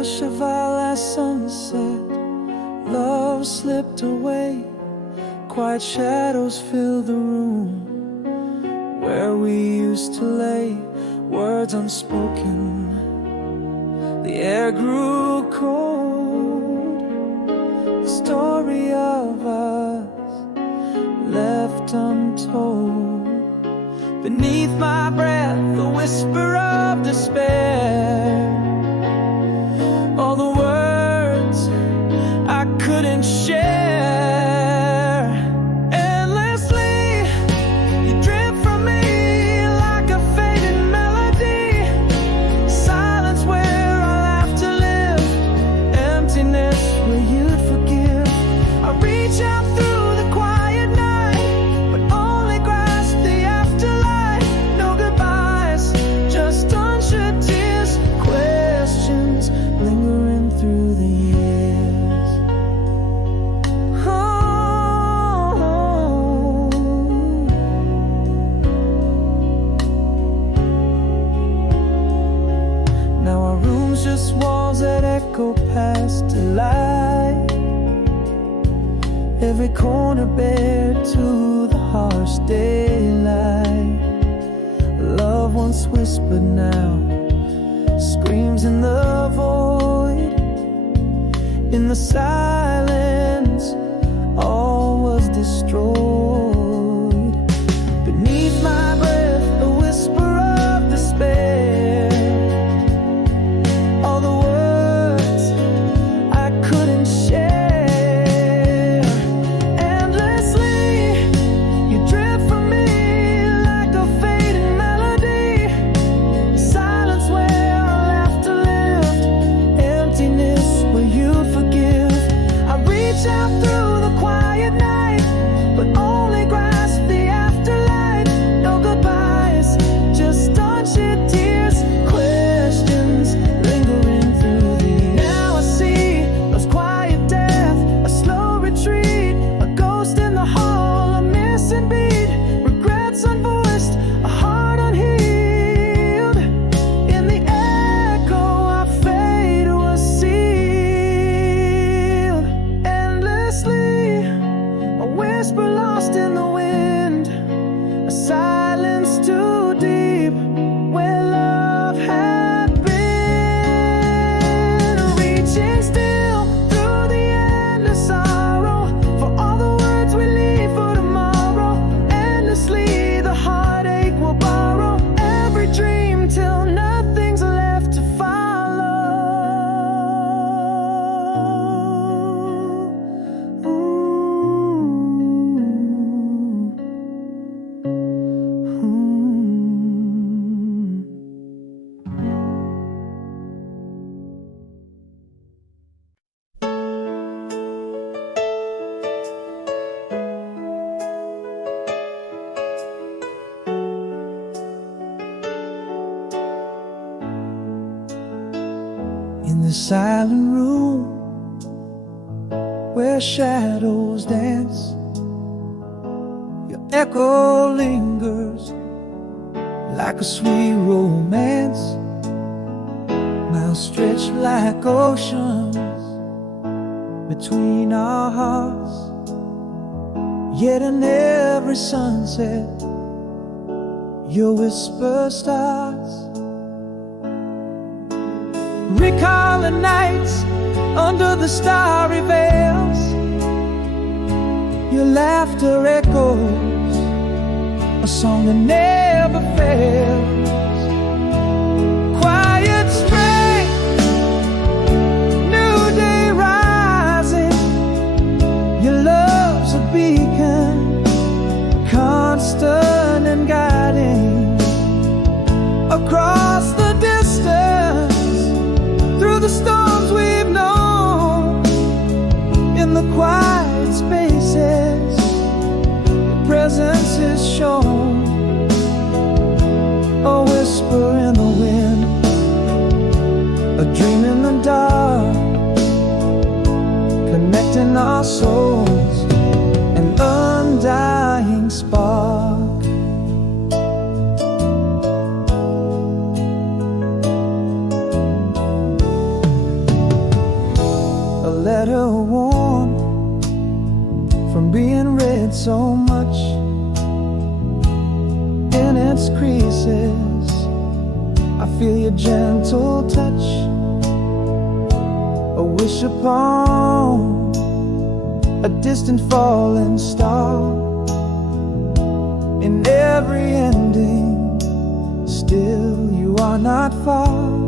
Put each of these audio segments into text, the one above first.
hush of our last sunset, love slipped away. Quiet shadows fill the room where we used to lay, words unspoken. The air grew cold. The story of us left untold. Beneath my breath, the whisper of despair. All the words I couldn't share. Endlessly, you drift from me like a faded melody. Silence where I'll have to live. Emptiness where you'd forgive. I reach out through the quiet night, but only grasp the afterlight. No goodbyes, just unshed tears. Questions lingering through the years. Oh. Now our room's just walls that echo past delight. Every corner bare to the harsh daylight. Love once whispered now screams in the void. In the silence, all was destroyed. Beneath my breath, a whisper of despair. All the words I couldn't share. Endlessly, you drift from me like a fading melody. Silence where I'll have to live. Emptiness where you forgive. I reach out through the quiet night, but only grasp the afterlight. No goodbyes, just unshed tears. Questions lingering through the years. Now I see love's quiet death, a slow retreat, a ghost in the hall, a missing beat. Regrets unvoiced, a heart unhealed. In the echo, our fate was sealed. Endlessly, a whisper lost in the wind, a silence too deep where love had been. Reaching still through the endless sorrow, for all the words we leave for tomorrow. Endlessly, the heartache will borrow every dream till nothing's left to follow. In the silent room where shadows dance, your echo lingers like a sweet romance. Now stretched like oceans between our hearts. Yet in every sunset, your whisper starts. Recalling nights under the starry veils, your laughter echoes a song that never fails. Quiet spring, new day rising, your love's a beacon, constant and guiding across the distance. Through the storms we've known, in the quiet spaces, your presence is shown. A whisper in the wind, a dream in the dark, connecting our souls, an undying spark. a letter worn from being read so much. In its creases, I feel your gentle touch, a wish upon a distant falling star. In every ending, still you are not far.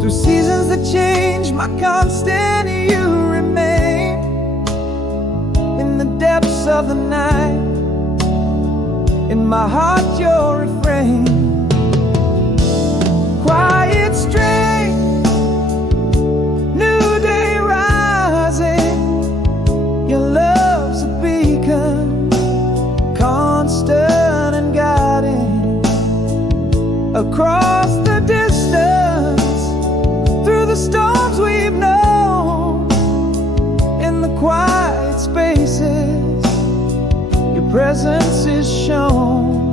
Through seasons that change, my constant you remain. In the depths of the night, in my heart your refrain. Quiet strength, new day rising. Your love's a beacon, constant and guiding. Across the distance, through the storms we've known, in the quiet spaces, your presence is shown.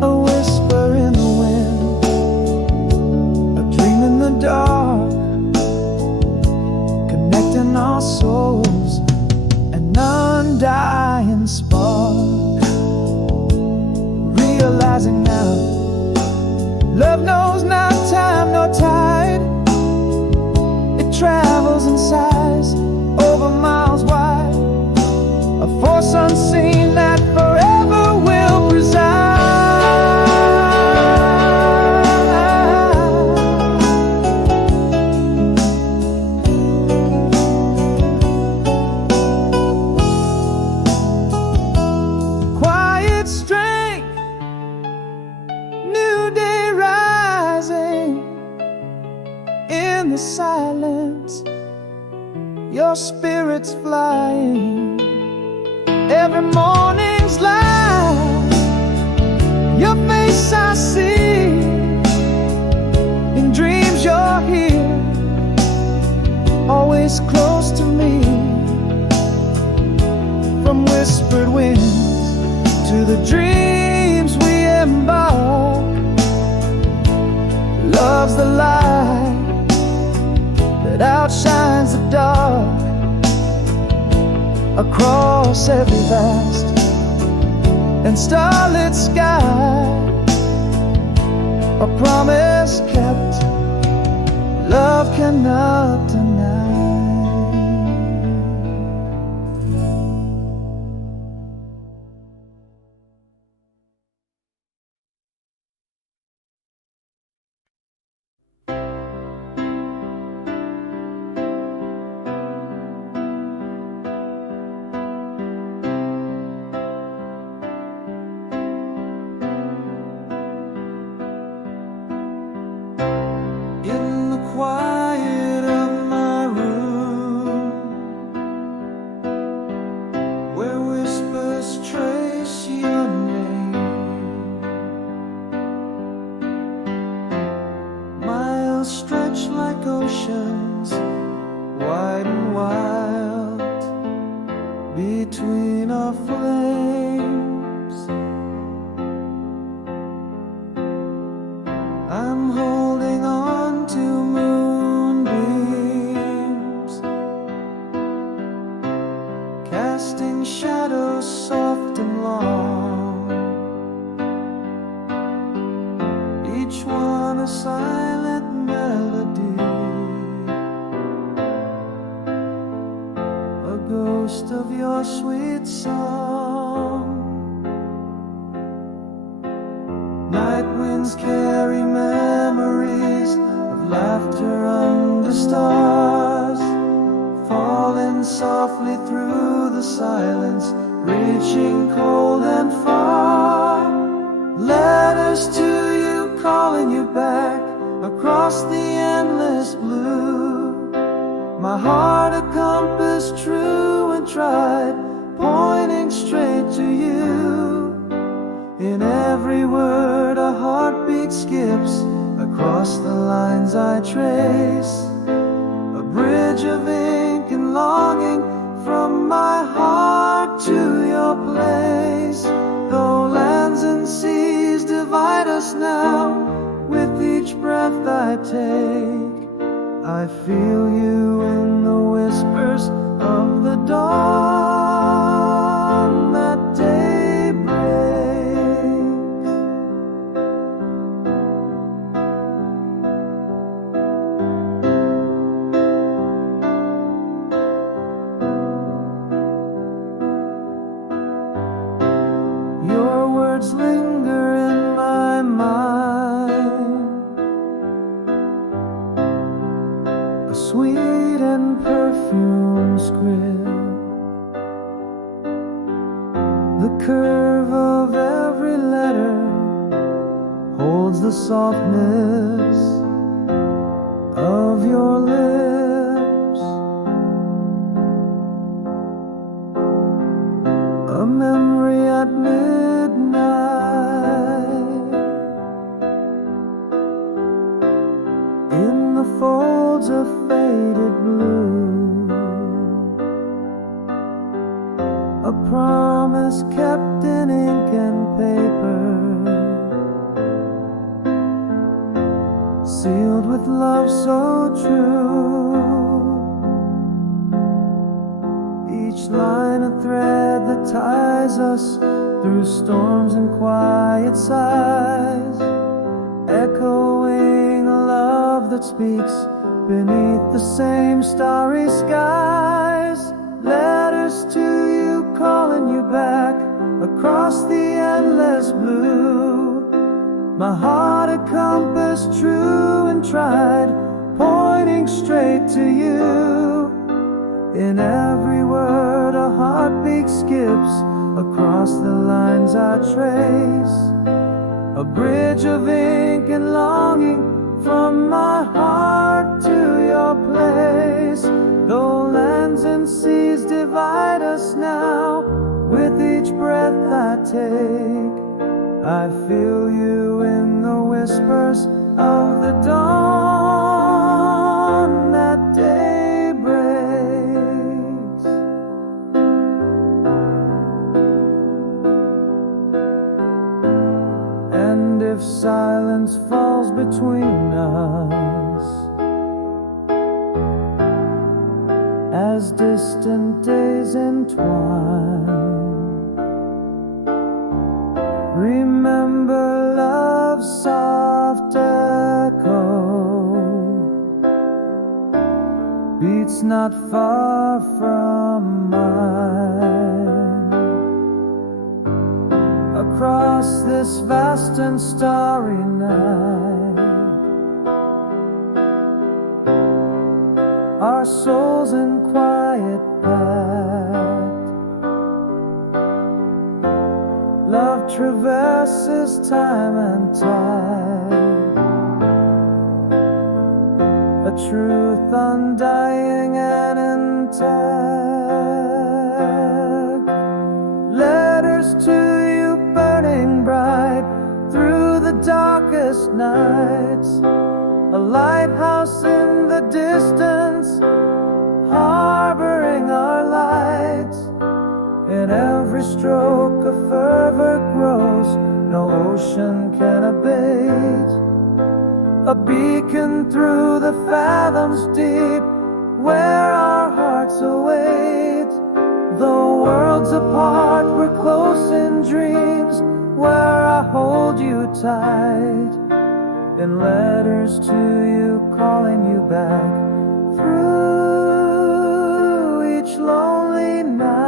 A whisper in the wind, a dream in the dark, connecting our souls, an undying spark. Realizing now, love knows not time nor tide. It travels in size, over miles wide, a force unseen that forever will preside. Quiet strength, new day rising. In the silence, your spirit's flying. Every morning's light, your face I see. In dreams you're here, always close to me. From whispered winds to the dreams we embark, love's the light that outshines the dark. Across every vast and starlit sky, a promise kept, love cannot deny. Quiet of my room, where whispers trace your name. Miles stretch like oceans, wide and wild, between our flames. I'm holding on to moonbeams, casting shadows soft and long, each one a silent melody, a ghost of your sweet song. Night winds carry memories of laughter under stars, falling softly through the silence, reaching cold and far. Letters to you, calling you back across the endless blue. My heart a compass true and tried, pointing straight to you. In every word a heartbeat skips, across the lines I trace, a bridge of ink and longing from my heart to your place. Though lands and seas divide us now, with each breath I take, I feel you in the whispers of the dawn that day breaks. Your words linger in my mind, a sweet and perfumed script. The curve of every letter holds the softness of your lips. A memory at midnight, in the folds of faded blue, a promise kept in ink and paper, sealed with love so true. Each line a thread that ties us through storms and quiet sighs, echoing a love that speaks beneath the same starry skies. Letters to you calling you back across the endless blue. My heart a compass true and tried, pointing straight to you. In every word a heartbeat skips across the lines I trace, a bridge of ink and longing from my heart to your place. Though lands and seas divide us now, with each breath I take, I feel you in the whispers of the dawn that day breaks. And if silence falls between us, as distant days entwine, remember love's soft echo beats not far from mine. Across this vast and starry night, our souls in quiet pact, love traverses time and tide, a truth undying and intact. Letters to you burning bright through the darkest nights, a lighthouse in the distance, harboring our lights. In every stroke a fervor grows, no ocean can abate, a beacon through the fathoms deep, where our hearts await. Though worlds apart, we're close in dreams, where I hold you tight, in letters to you calling you back through each lonely night.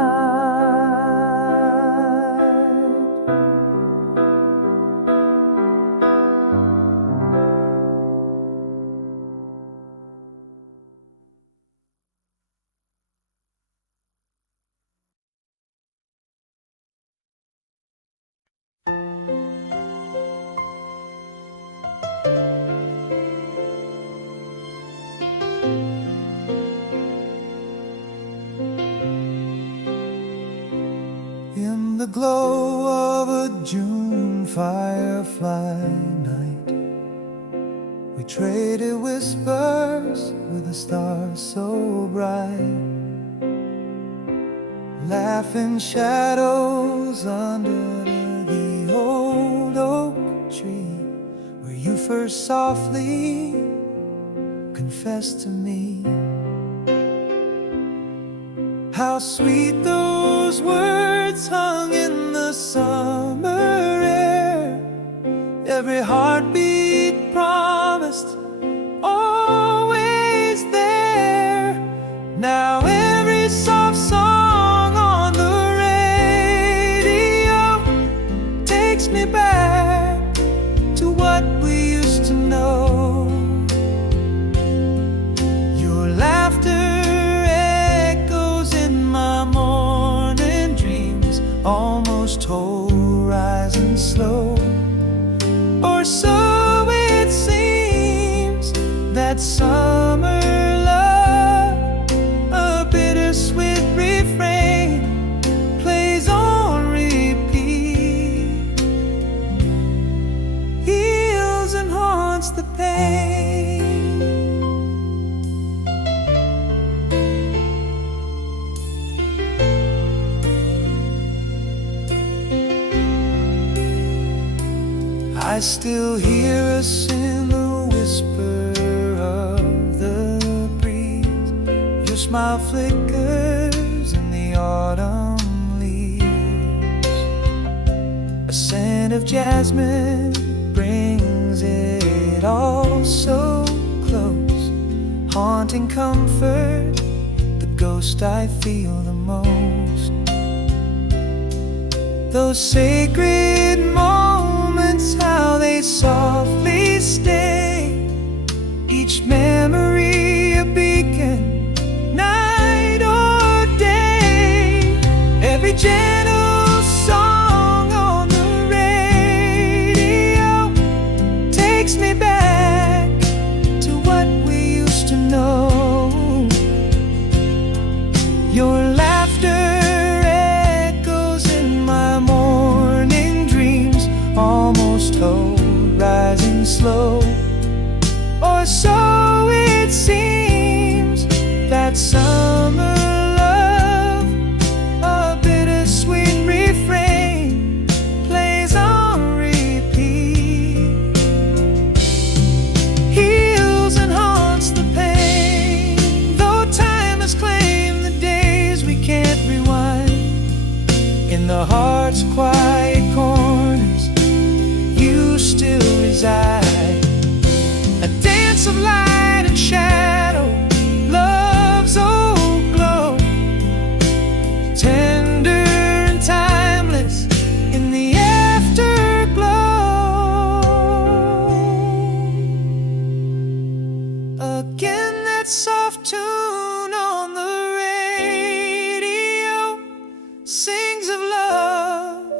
In the glow of a June firefly night, we traded whispers with the stars so bright, laughing shadows under the old oak tree, where you first softly confess to me how sweet those words hung in the summer air. Every heartbeat promised, always there. Now every soft song on the radio takes me back to what we used to know. Your laughter echoes in my morning dreams, almost whole, rising slow. Or so it seems, that summer love, a bittersweet refrain, plays on repeat, heals and haunts the pain. I still hear us in the whisper of the breeze. Your smile flickers in the autumn leaves. A scent of jasmine brings it all so close, haunting comfort, the ghost I feel the most. Those sacred moments, how they softly stay, each memory a beacon, night or day. Every gentle song on the radio takes me back to what we used to know. Your laughter echoes in my morning dreams, almost whole, rising slow. Or so it seems, that summer love, a bittersweet refrain, plays on repeat, heals and haunts the pain. Though time has claimed the days we can't rewind, in the heart's quiet corners you still reside. A dance of light and shadow, love's old glow, tender and timeless in the afterglow. Again, that soft tune on the radio sings of love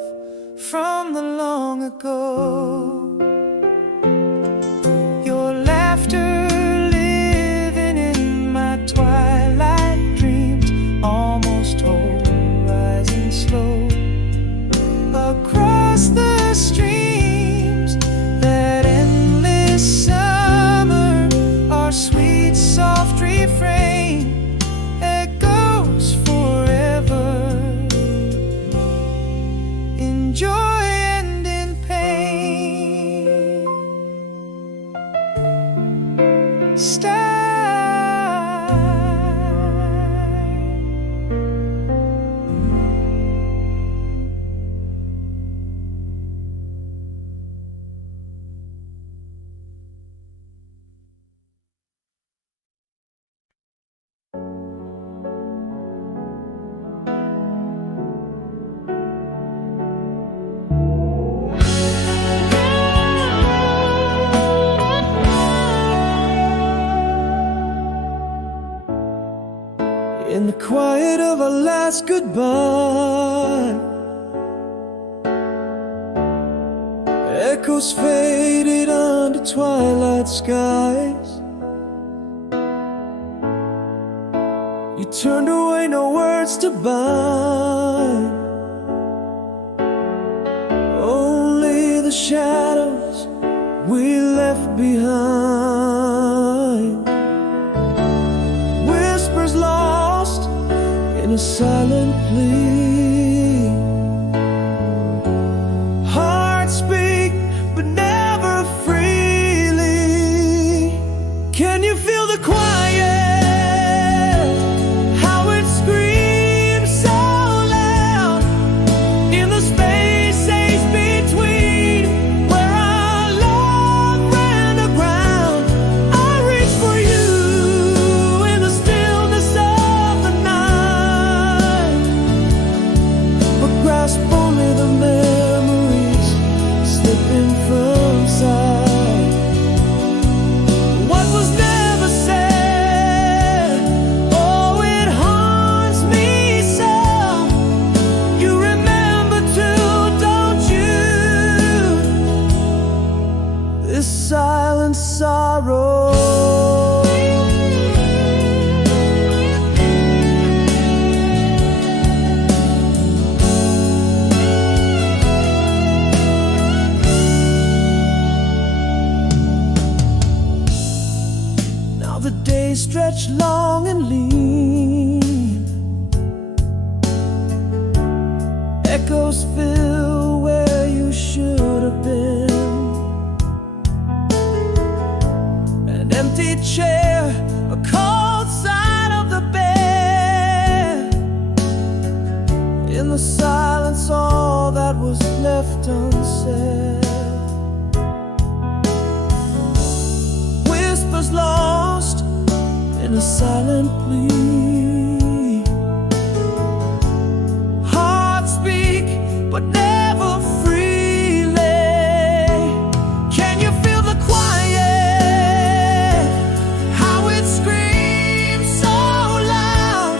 from the long ago. Your laughter living in my twilight dreams, almost whole, rising slow. Across the streams, that endless summer, our sweet soft refrain echoes forever, in joy and in pain. Stay. In the quiet of our last goodbye, echoes faded under twilight skies. You turned away, no words to bind, only the shadows we left behind. Whispers lost in a silent plea, hearts speak but never freely. Can you feel the quiet, how it screams so loud in the spaces between where our love ran aground. I reach for you in the stillness of the night, but grasp only the memories slipping from sight. What was never said, oh, it haunts me so. You remember too, don't you? This silent sorrow. Now the days stretch long and lean, echoes fill where you should have been. An empty chair, a cold side of the bed. In the silence, all that was left unsaid. Whispers lost in a silent plea. Hearts speak, but never freely. Can you feel the quiet? How it screams so loud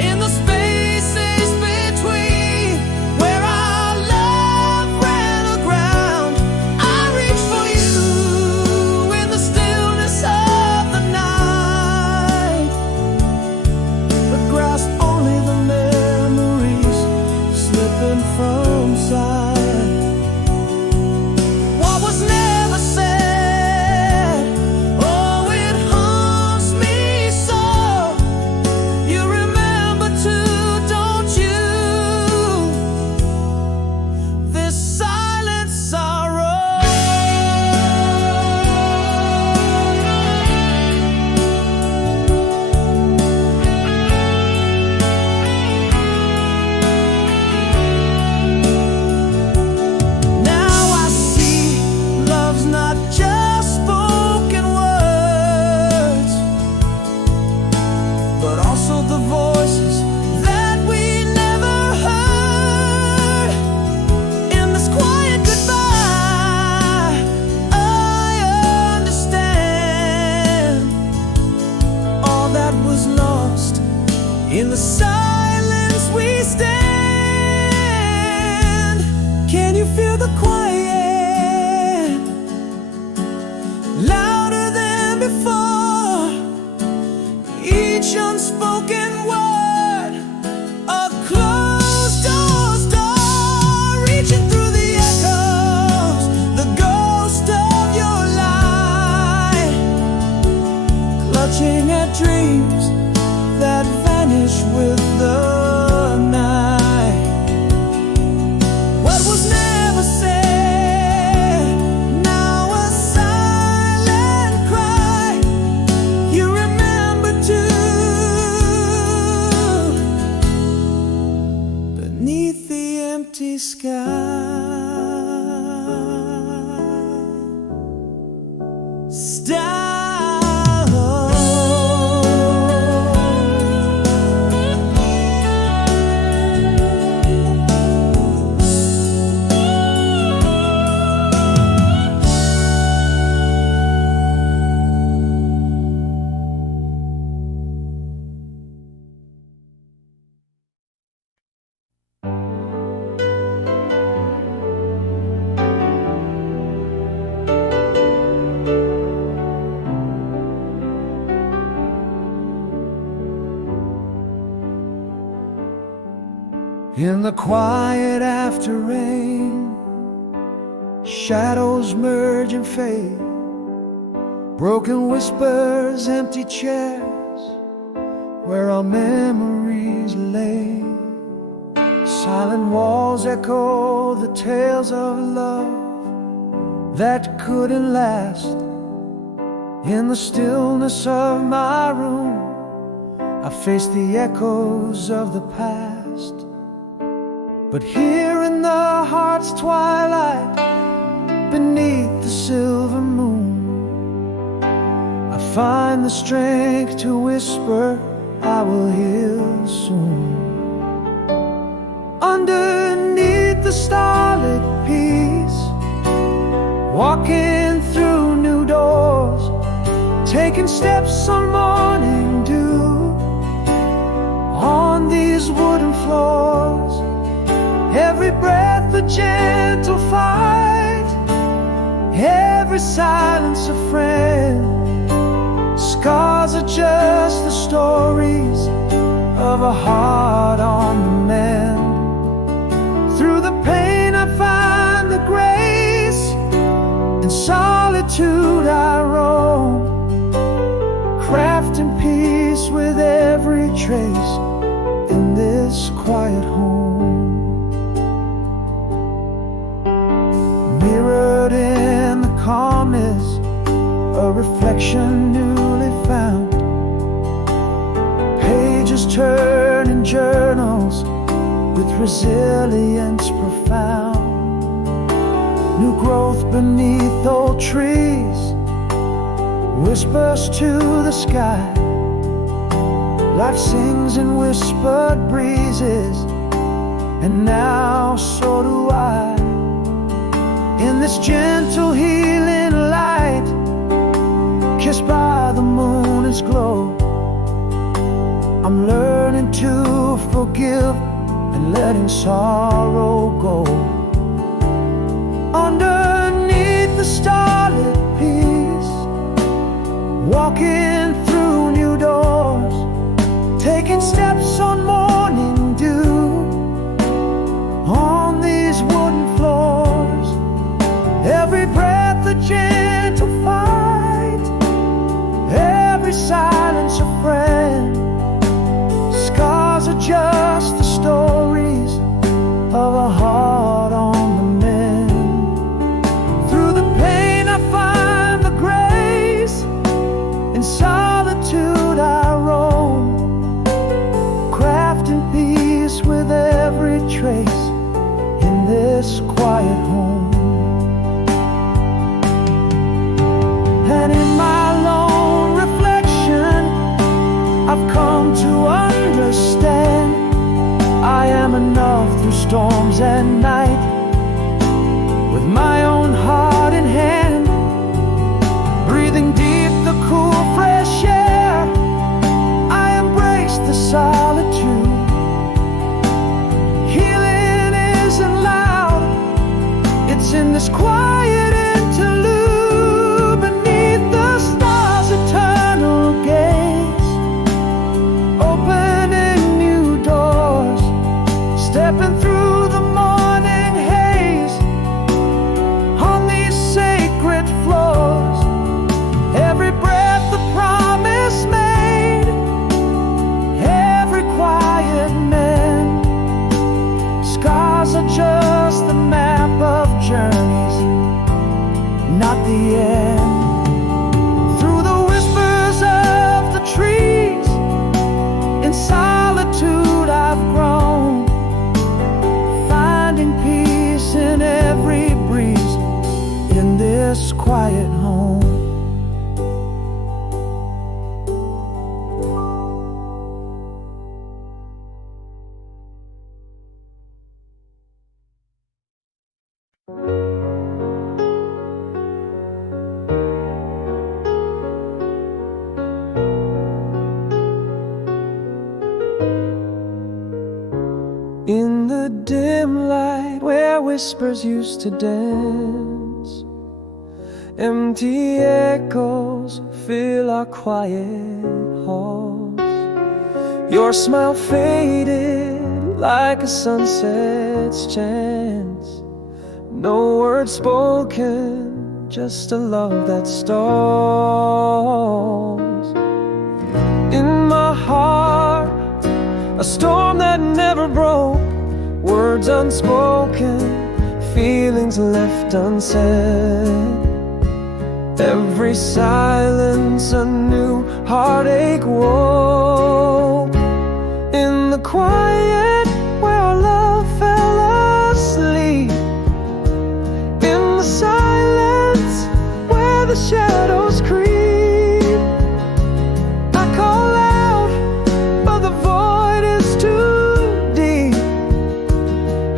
in the spaces between where our love ran aground. I reach for you in the stillness of the night, but grasp only the memories slipping from sight. What was never said, oh, it haunts me so. You remember too, don't you? This silent sorrow. Now I see love's not just spoken words, but also the voices that we never heard. In this quiet goodbye, I understand all that was lost in the silence we stand. Can you feel the quiet? Louder than before, each unspoken word, a closed door's door, reaching through the echoes, the ghost of your light, clutching at dreams that vanish with the night. What was never said, now a silent cry. You remember too, beneath the empty sky. In the quiet after rain, shadows merge and fade. Broken whispers, empty chairs, where our memories lay. Silent walls echo the tales of love that couldn't last. In the stillness of my room, I face the echoes of the past. But here in the heart's twilight, beneath the silver moon, I find the strength to whisper, I will heal soon. Underneath the starlit peace, walking through new doors, taking steps on morning dew, on these wooden floors. Every breath a gentle fight, every silence a friend. Scars are just the stories of a heart on the mend. Through the pain I find the grace, in solitude I roam, crafting peace with every trace in this quiet home. Mirrored in the calmness, a reflection newly found. Pages turn in journals with resilience profound. New growth beneath old trees whispers to the sky. Life sings in whispered breezes, and now so do I. In this gentle healing light, kissed by the moon's glow, I'm learning to forgive and letting sorrow go. Underneath the starlit peace, walking through new doors, taking steps on morning dew, on these wooden floors. Every breath a gentle fight, every silence a friend. Scars are just the stories of a heart on the mend. Through the pain I find the grace, in solitude I roam, crafting peace with every trace in this quiet home. And in my lone reflection, I've come to understand I am enough through storms and night. With my own heart in hand, breathing deep the cool fresh air, I embrace the solitude. Healing isn't loud, it's in this quiet interlude. Beneath the stars' eternal gaze, opening new doors, stepping through the morning haze, on these sacred floors. Every breath a promise made, every quiet mend. Scars are just the map of journeys, not the end. Through the whispers of the trees, in solitude I've grown, finding peace in every breeze, in this quiet home. In the dim light where whispers used to dance, empty echoes fill our quiet halls. Your smile faded like a sunset's chance. No words spoken, just a love that stalls. In my heart, a storm that never broke, words unspoken, feelings left unsaid. Every silence a new heartache woke. In the quiet where our love fell asleep, in the silence where the shadows creep, I call out, but the void is too deep.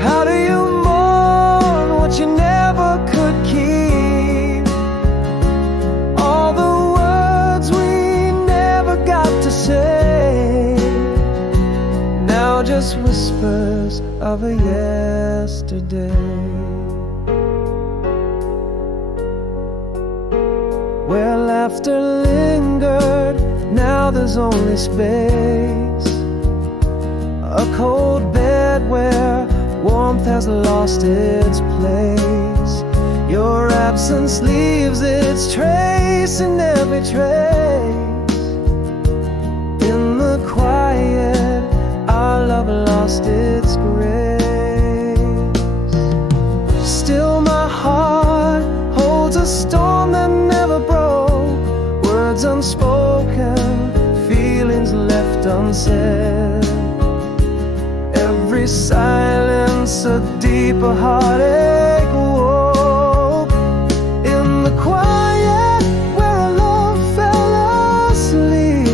How do you mourn what you never could keep? All the words we never got to say, now just whispers of a yesterday. Where laughter lingered, now there's only space. A cold bed where warmth has lost its place. Your absence leaves its trace in every trace. In the quiet, our love lost its grace. Still my heart holds a storm that never broke. Words unspoken, feelings left unsaid. Every silence a deeper heartache woke. In the quiet where our love fell asleep,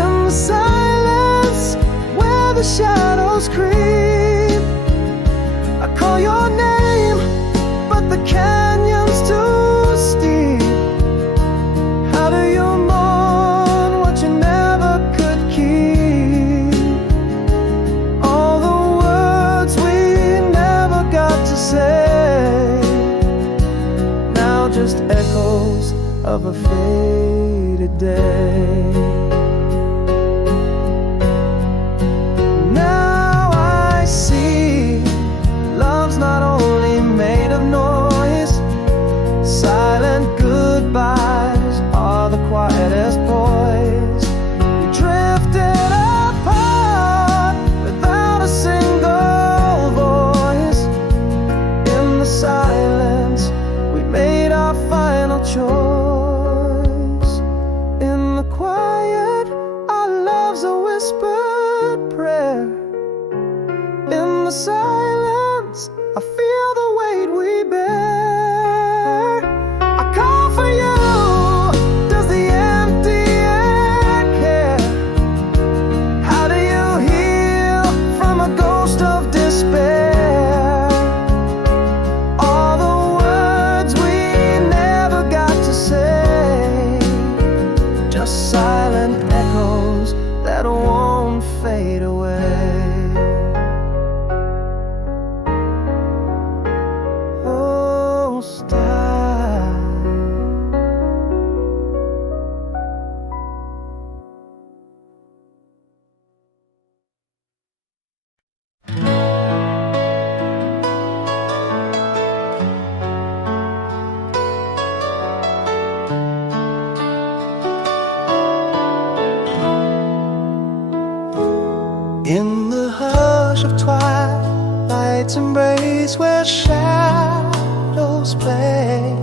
in the silence where the shadows creep, I call your name, but the canyon's too steep. How do you mourn what you never could keep? All the words we never got to say, now just echoes of a faded day. Now I see love's not only made of noise. Silent goodbyes are the quietest boys. We drifted apart without a single voice. In the silence, we made our final choice. In the quiet, our love's a whispered prayer. In the silence, I feel the weight we bear. I call for you, does the empty air care? How do you heal from a ghost of despair? All the words we never got to say, just silent echoes that won't fade away. Oh, stay. In the hush of twilight's embrace where shadows play,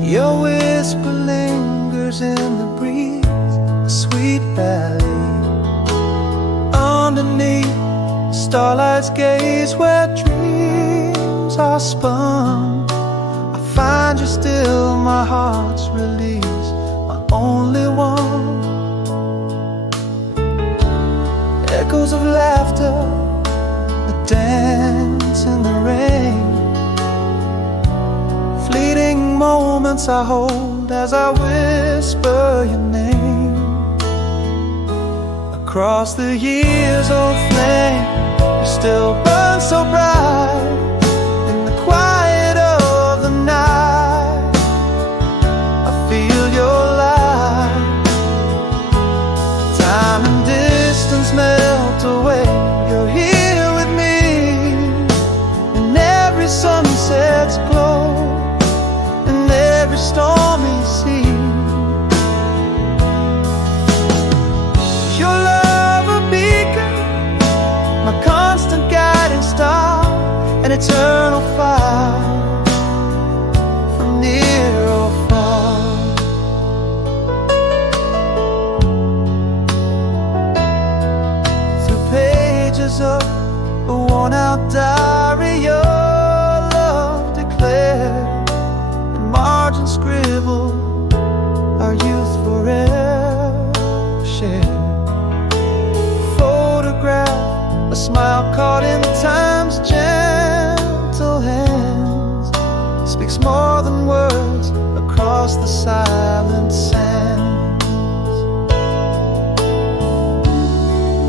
your whisper lingers in the breeze, a sweet ballet. Underneath starlight's gaze where dreams are spun, I find you still, my heart's release, my only one. Echoes of laughter, a dance in the rain, fleeting moments I hold as I whisper your name. Across the years, old flame, you still burn so bright. In the quiet of the night, I feel your light. Time and distance melt away, you're here with me. In every sunset's glow, in every stormy sea, your love a beacon, my constant guiding star, an eternal fire from near pages of a worn-out diary, your love declared, in margin scribble, our youth forever shared. Photograph, a smile caught in time's gentle hands, speaks more than words across the silent sands.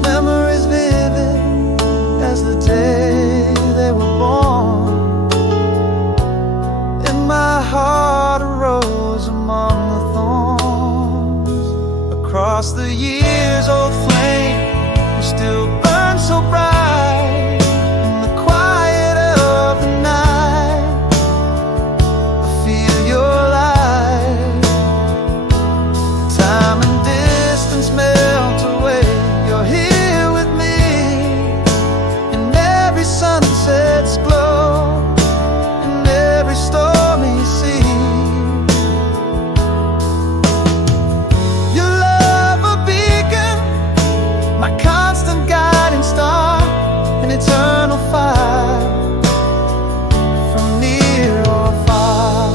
Memories vivid as the day they were born. In my heart a rose among the thorns. Across the years, old flame, you still burn so bright. In the quiet of the night, I feel your light. Time and distance melt away. You're here with me in every sunset's glow, in every stormy sea. Your love a beacon, my constant guiding star, an eternal fire from near or far.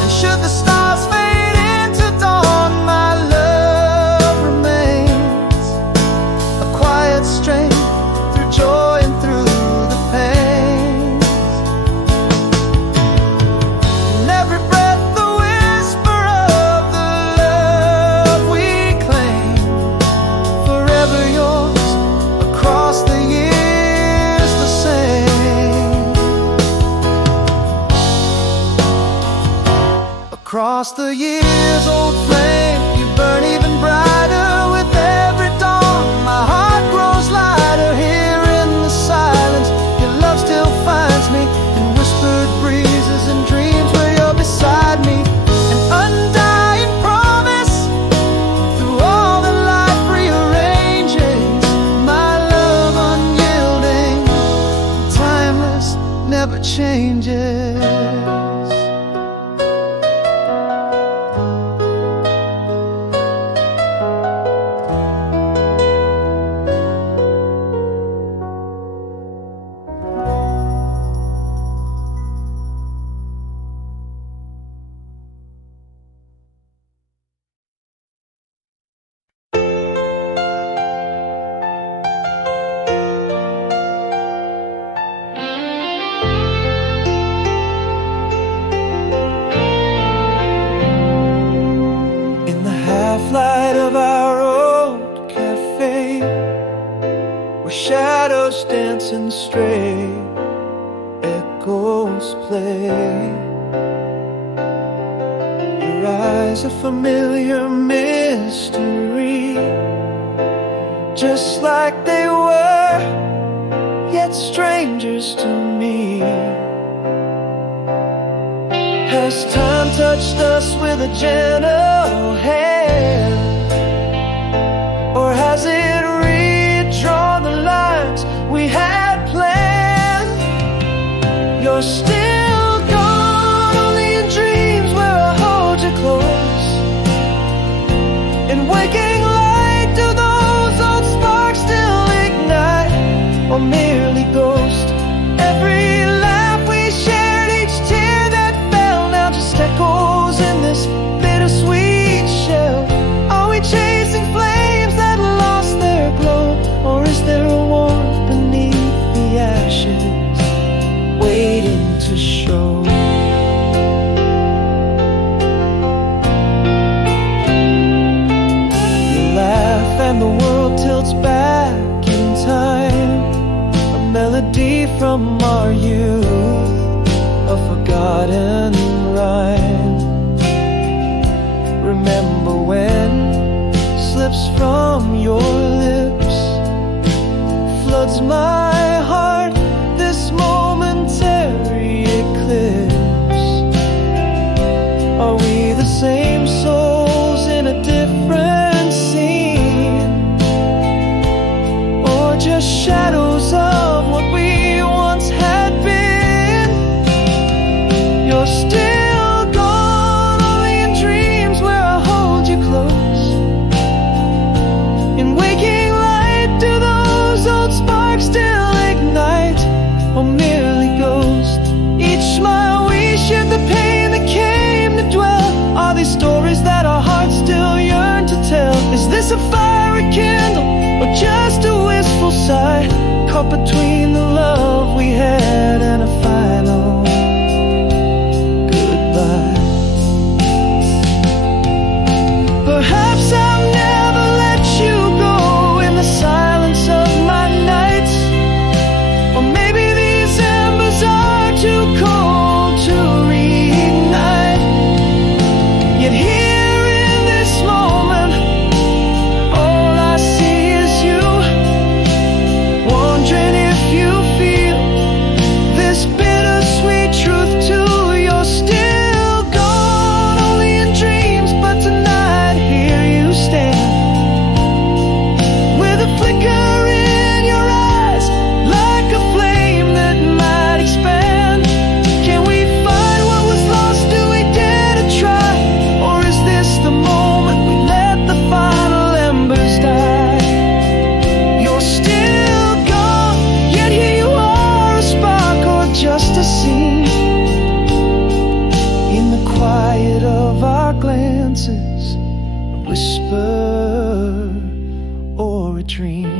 And should the stars fade into dawn, my love remains a quiet strength through joy and through the pains. In every breath, the whisper of the love we claim, forever yours, across the years the same. Across the years, old flame, you burn even brighter with every dawn. My heart grows lighter here in the silence. Your love still finds me in whispered breezes and dreams where you're beside me. An undying promise through all that life rearranges. My love unyielding, timeless, never changes. In the half-light of our old cafe, where shadows dance and stray, echoes play. Your eyes a familiar mystery, just like they were, yet strangers to me. Has time touched us with a gentle hand, or has it redrawn the lines we had planned? You're still gone, only in dreams where I hold you close. In waking light, do those old sparks still ignite, or merely ghost? Every laugh we shared, each tear that fell, now just echoes in this bittersweet shell. Are we chasing flames that lost their glow, or is there a warmth beneath the ashes waiting to show? You laugh and the world tilts back in time, a melody from our youth, a forgotten rhyme. a fire rekindled or just a wistful sigh, caught between the love we had and a final goodbye. Perhaps I'll never let you go in the silence of my nights, or maybe these embers are too cold to reignite. Yet here in this moment, all I see is you, wondering if you feel this bittersweet truth too. You're still gone, only in dreams, but tonight here you stand, with a flicker in your eyes, like a flame that might expand. Can we find what was lost? Do we dare to try? Or is this the moment we let the final embers die? You're still gone, yet here you are, a spark or just a scene, in the quiet of our glances, a whisper or a dream.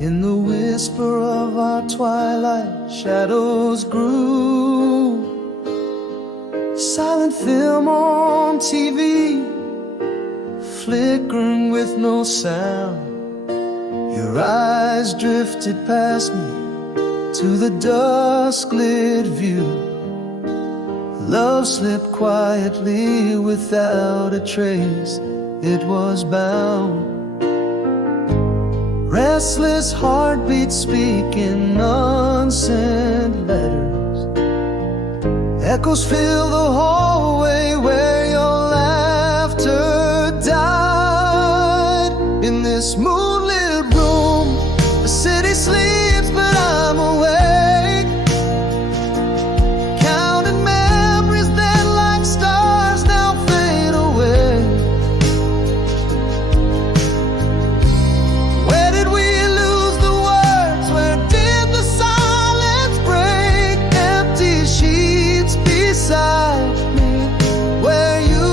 In the whisper of our twilight, shadows grew. Silent film on TV, flickering with no sound. Your eyes drifted past me to the dusk-lit view. Love slipped quietly without a trace, it was bound. Restless heartbeats speaking unsent letters. Echoes fill the hallway where your laughter died. In this moonlit room, the city sleeps but I'm awake, counting memories that like stars now fade away. Where did we lose the words? Where did the silence break? Empty sheets beside me, where you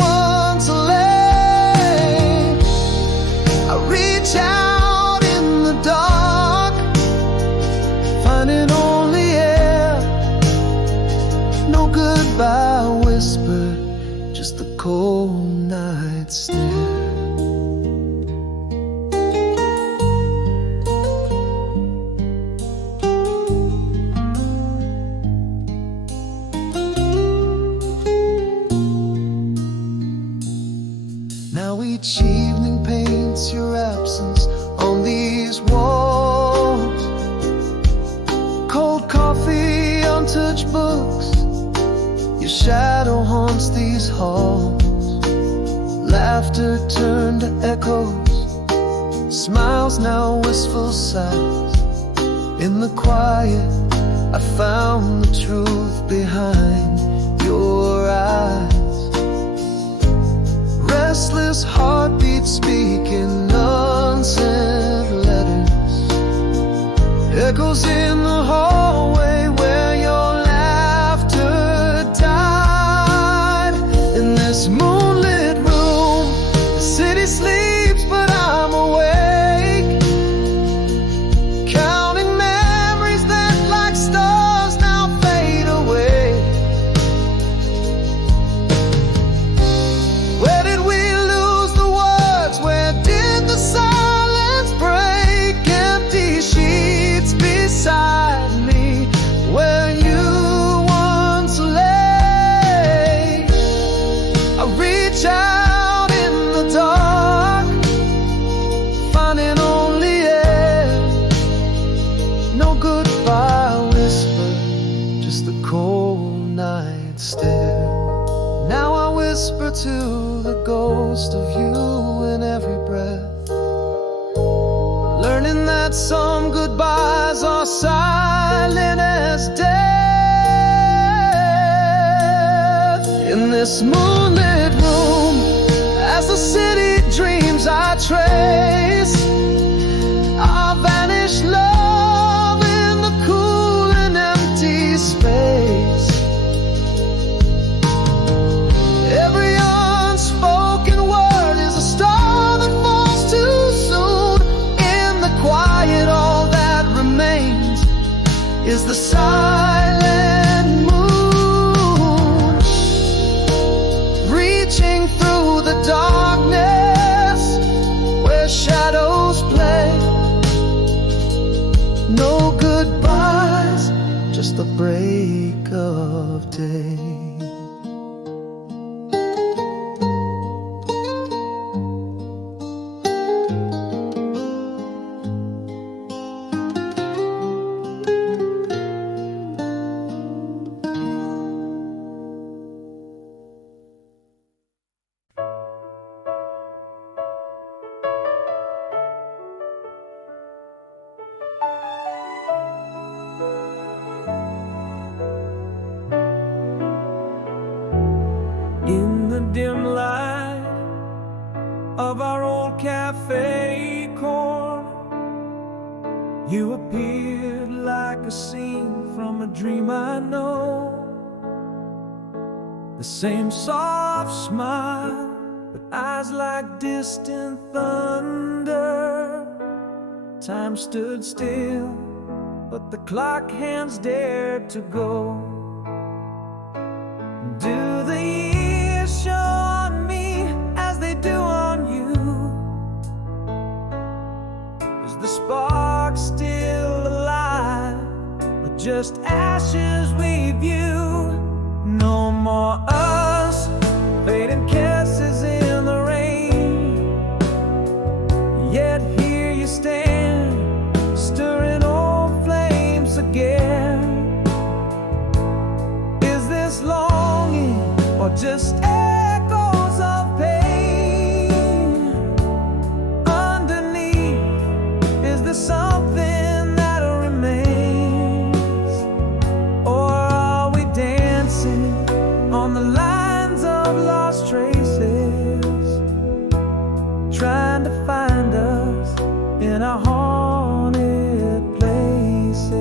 once lay. I reach out in the dark, finding only air. No goodbye whisper, just the cold night stare. Now each evening paints your absence on these walls. Cold coffee, untouched books, your shadow haunts these halls. Laughter turned to echoes, smiles now wistful sighs. In the quiet, I found the truth behind your eyes. Restless heartbeats speaking unsent letters. Echoes in the hallway where your laughter died. In this moonlit room, the city sleeps but I'm awake, counting memories that like stars now fade away. Where did we lose the words? Where did the silence break? Empty sheets beside me, where you once lay. I reach out in the dark, finding only air. No goodbye whisper, just the cold night stare. Now I whisper to the ghost of you in every breath. that some goodbyes are silent as death. In this moonlit room, as the city dreams I trace our vanished love in the cool and empty space. Every unspoken word is a star that falls too soon. In the quiet, all that remains is the silent moon, reaching through the darkness where shadows play. No goodbyes, just the break of day. In the dim light of our old cafe corner, you appeared like a scene from a dream I know. The same soft smile, but eyes like distant thunder. Time stood still, but the clock hands dared to go. Do the years show on me as they do on you? Is the spark still alive, or just ashes we view? No more us, fading kisses in the rain. Yet here you stand, stirring old flames again. Is this longing or just echoes of pain? Underneath, is there something that remains? Or are we dancing on the lines of lost traces, trying to find us in our haunted places?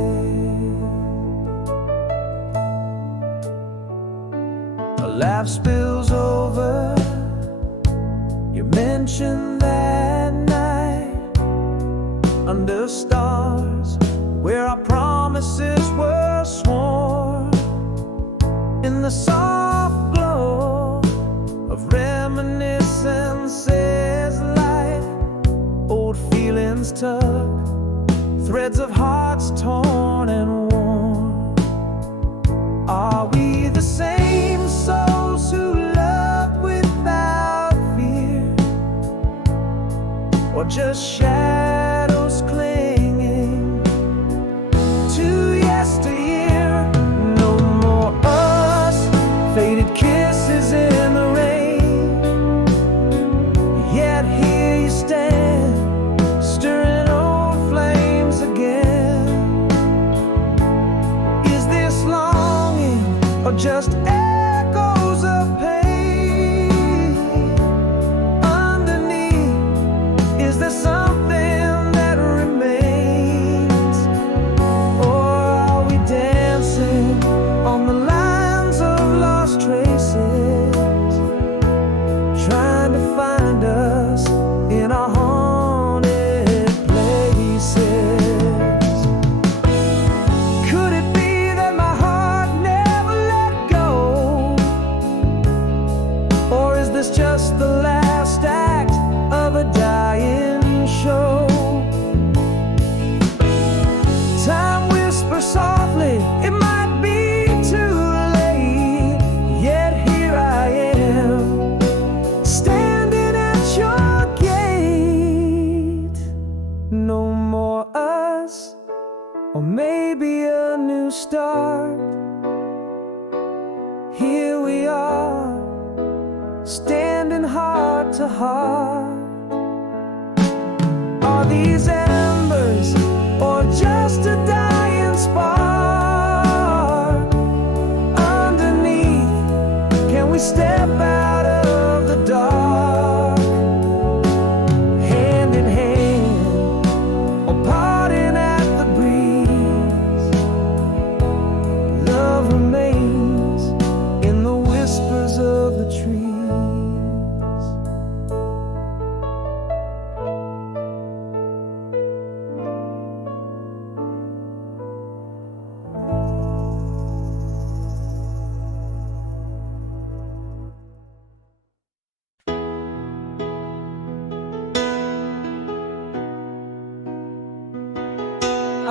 A laugh spills over. You mentioned that night under stars where our promises were sworn. In the soft glow of reminiscences light, old feelings tug, threads of hearts torn and worn. Are we the same souls who loved without fear, or just shadows clinging to yesteryear? No more us, faded kisses in the rain. Yet here you stand, stirring old flames again. Is this longing or just echoes of pain? Underneath, is there something that remains? Or are we dancing on the lines of lost traces, trying to find us in our haunted places? Could it be that my heart never let go? Or is this just the last act of a dying show? Time whispers softly, it might be too late. Yet here I am, standing at your gate. No more us, or maybe a new start. Here we are, standing heart to heart. Are these embers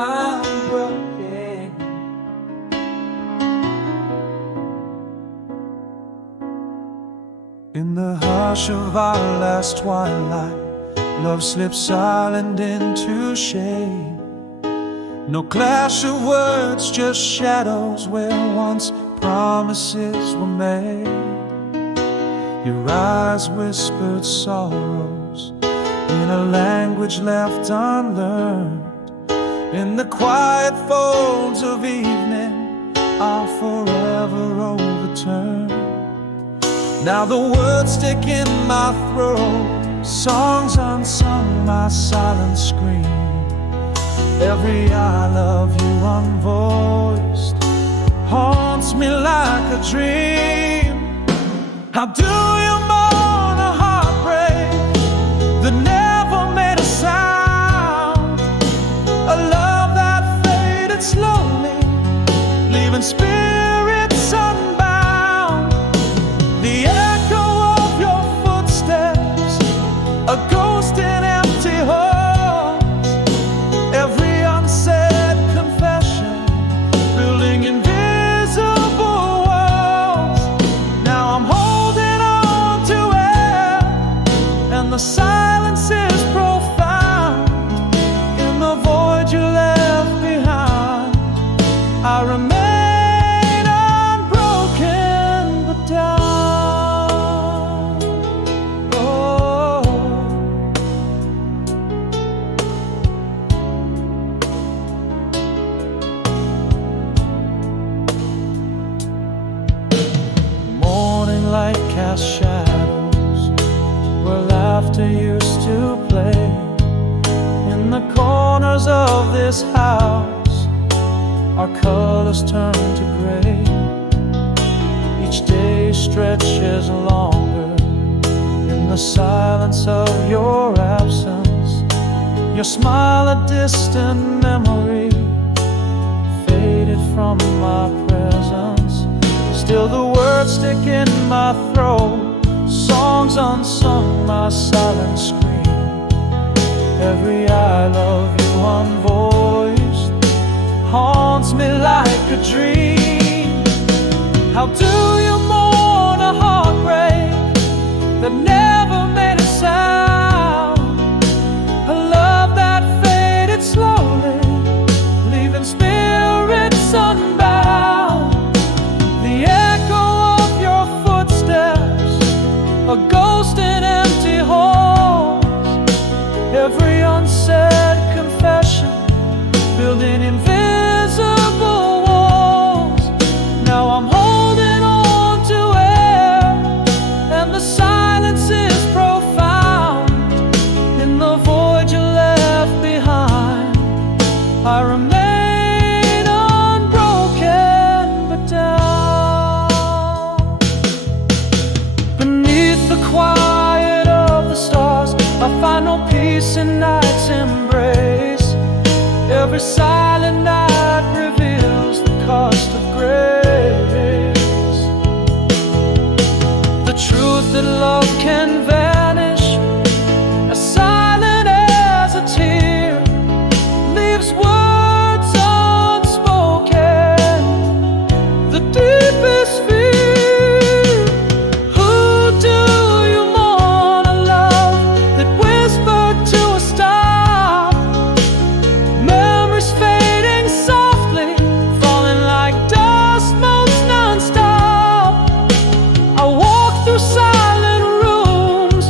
I'm broken. In the hush of our last twilight, love slips silent into shade. No clash of words, just shadows where once promises were made. Your eyes whispered sorrows in a language left unlearned. In the quiet folds of evening, I'll forever overturn. Now the words stick in my throat, songs unsung, my silent scream. Every I love you unvoiced haunts me like a dream. How do you mourn a heartbreak that never made a sound? A love that faded slowly, leaving spirits unbound. The echo of your footsteps, a ghost in empty halls. Every unsaid confession, building invisible walls. Now I'm holding on to air, and the silence is profound. In the void you left behind, I remain unbroken but down. Oh. Morning light casts shadows where laughter used to play. In the corners of this house, our colors turn to gray. Each day stretches longer in the silence of your absence. Your smile a distant memory, faded from my presence. Still the words stick in my throat, songs unsung, my silent scream. Every I love you unvoiced haunts me like a dream. How do you mourn a heartbreak that never made a sound? A love that faded slowly, leaving spirits unbound. The echo of your footsteps, a ghost in empty halls. Every unsaid confession, building invisible walls. Now I'm holding on to air, and the silence is profound. In the void you left behind, I remain unbroken but down. Beneath the quiet of the stars, I find no peace in night's embrace. Every silent night reveals the cost of grace. The truth that love can vanish, as silent as a tear, leaves words unspoken, the deepest fear. Who do you mourn a love that whispered to a stop? Memories fading softly, falling like dust motes non-stop. I walk through silent rooms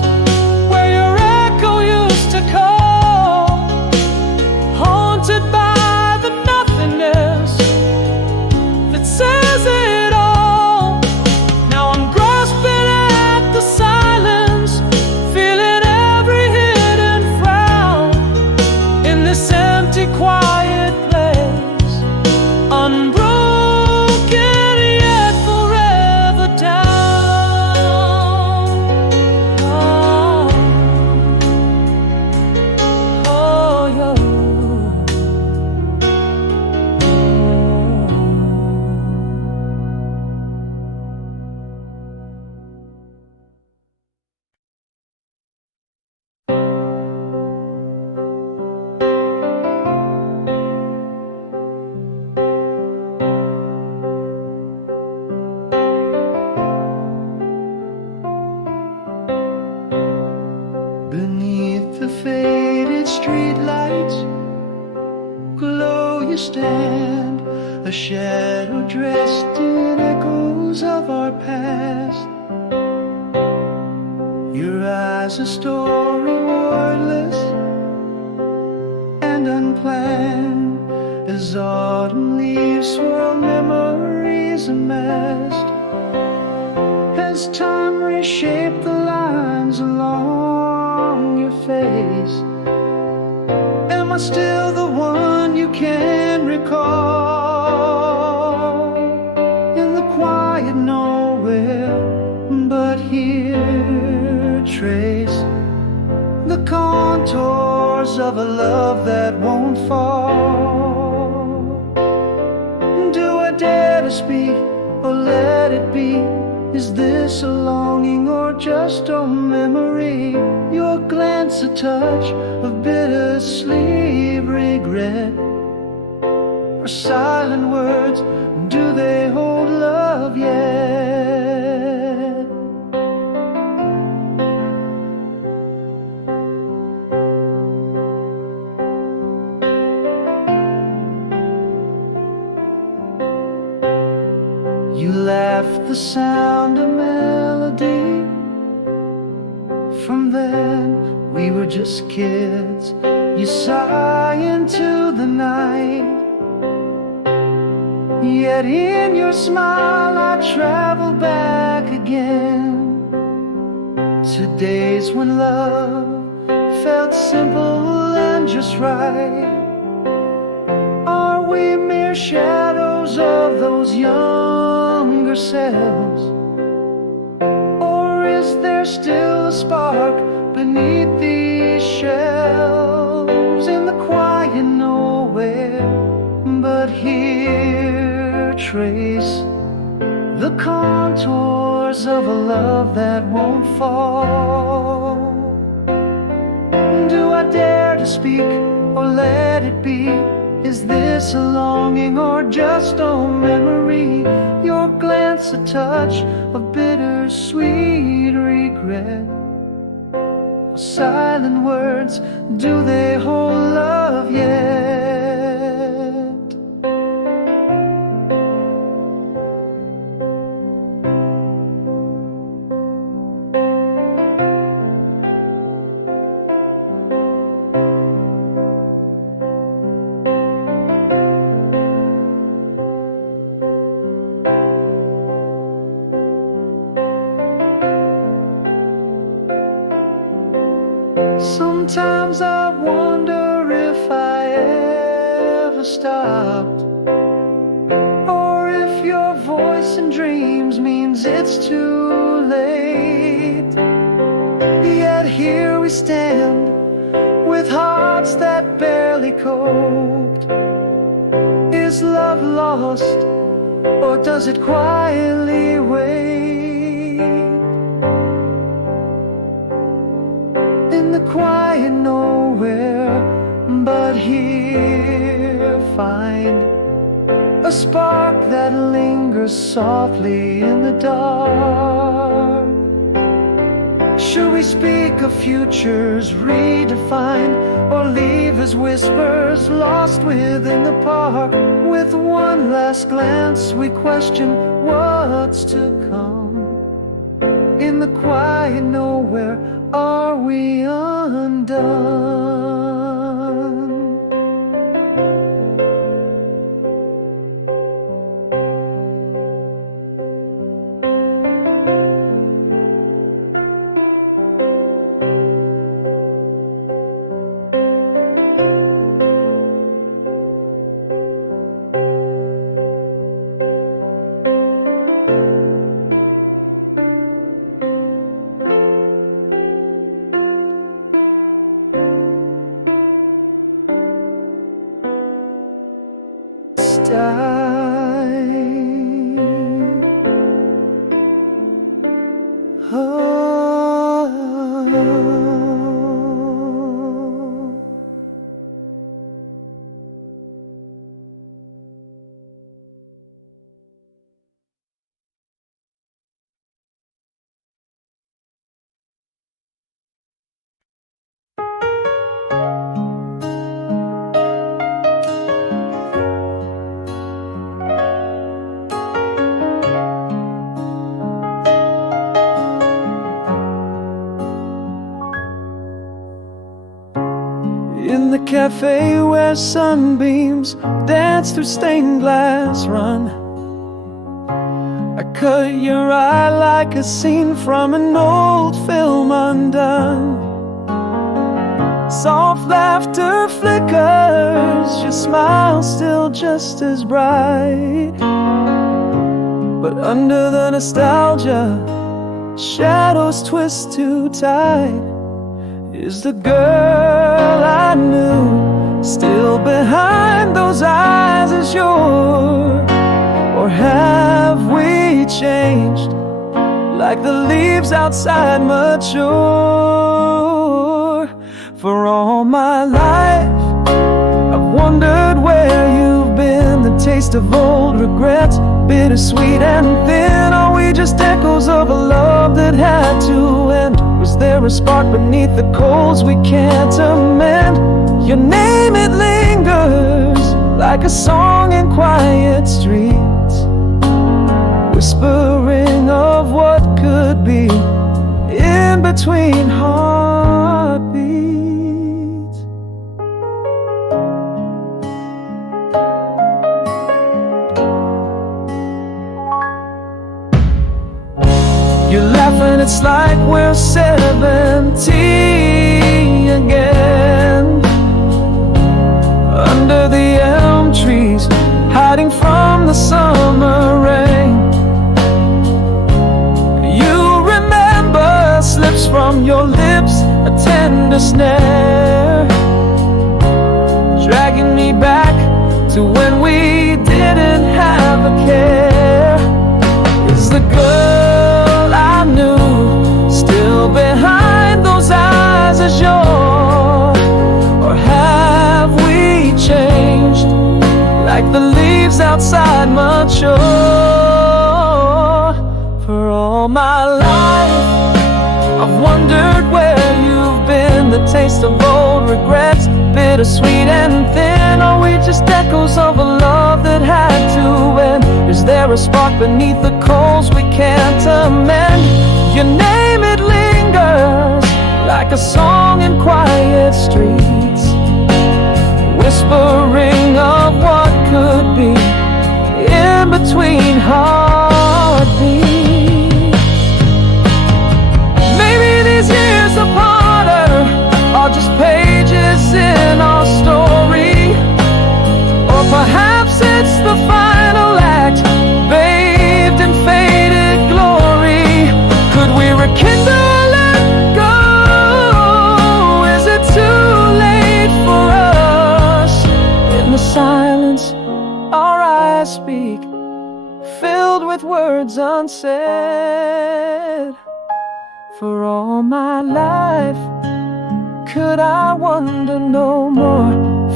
the faded streetlights glow, you stand, a shadow dressed in echoes of our past. Your eyes a story wordless and unplanned, as autumn leaves swirl memories amassed. Has time reshaped the lines along your face? Am I still the one you can recall? In the quiet nowhere, but here trace the contours of a love that won't fall. Do I dare to speak or let it be? Is this a longing or just a memory? Your glance a touch of bittersweet regret, or silent words, do they hold love yet? You laughed the sound of melody. From then we were just kids. You sigh into the night, yet in your smile I travel back again to days when love felt simple and just right. Are we mere shadows of those younger selves? Or is there still a spark beneath these shelves? In the quiet nowhere, but here trace the contours of a love that won't fall. Do I dare to speak or let it be? Is this a longing or just a memory? Your glance a touch of bittersweet regret, or silent words, do they hold love yet? Sometimes I wonder if I ever stopped, or if your voice in dreams means it's too late. Yet here we stand with hearts that barely coped. Is love lost, or does it quietly wait? In the quiet nowhere, but here find a spark that lingers softly in the dark. Should we speak of futures redefined, or leave as whispers lost within the park? With one last glance we question what's to come. In the quiet nowhere, are we undone? In the cafe where sunbeams dance through stained glass run, I cut your eye like a scene from an old film undone. Soft laughter flickers, your smile still just as bright. But under the nostalgia, shadows twist too tight. Is the girl I knew still behind those eyes as yours? Or have we changed like the leaves outside mature? For all my life I've wondered where you've been. The taste of old regrets, bittersweet and thin. Are we just echoes of a love that had to end? Was there a spark beneath the coals we can't amend? Your name, it lingers like a song in quiet streets, whispering of what could be in between heartbeats. You're laughing, it's like we're 17 again. Under the elm trees, hiding from the summer rain. You remember slips from your lips, a tender snare, dragging me back to when we didn't have a care. Is the girl I knew still behind those eyes as yours? Or have we changed like the leaves outside mature? For all my life I've wondered where you've been. The taste of old regrets, bittersweet and thin. Are we just echoes of a love that had to end? Is there a spark beneath the coals we can't amend? Your name, it lingers like a song in quiet streets, whispering of what could be in between heartbeats. Maybe these years apart are just pages in our story, or perhaps it's the final act, bathed in faded glory. Could we rekindle and go? Is it too late for us? In the silence, our eyes speak, filled with words unsaid. For all my life, could I wonder no more,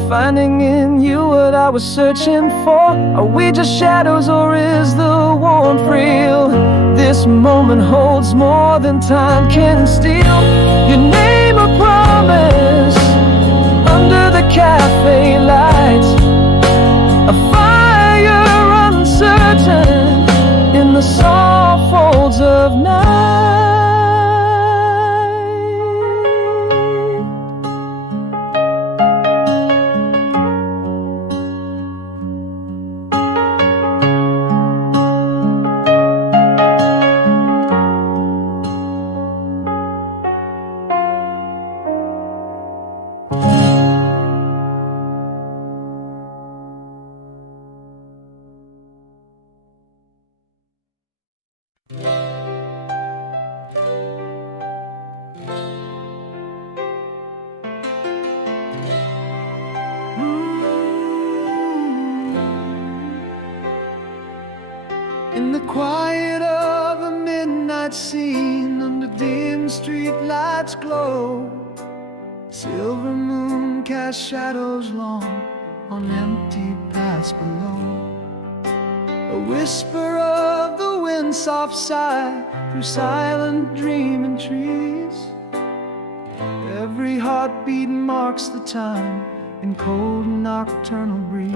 finding in you what I was searching for? Are we just shadows, or is the warmth real? This moment holds more than time can steal. Your name, a promise under the cafe lights, a fire uncertain in the soft folds of night. In the quiet of a midnight scene, under dim street lights glow, silver moon casts shadows long on empty paths below. A whisper of the wind, soft sigh through silent dreaming trees. Every heartbeat marks the time in cold nocturnal breeze.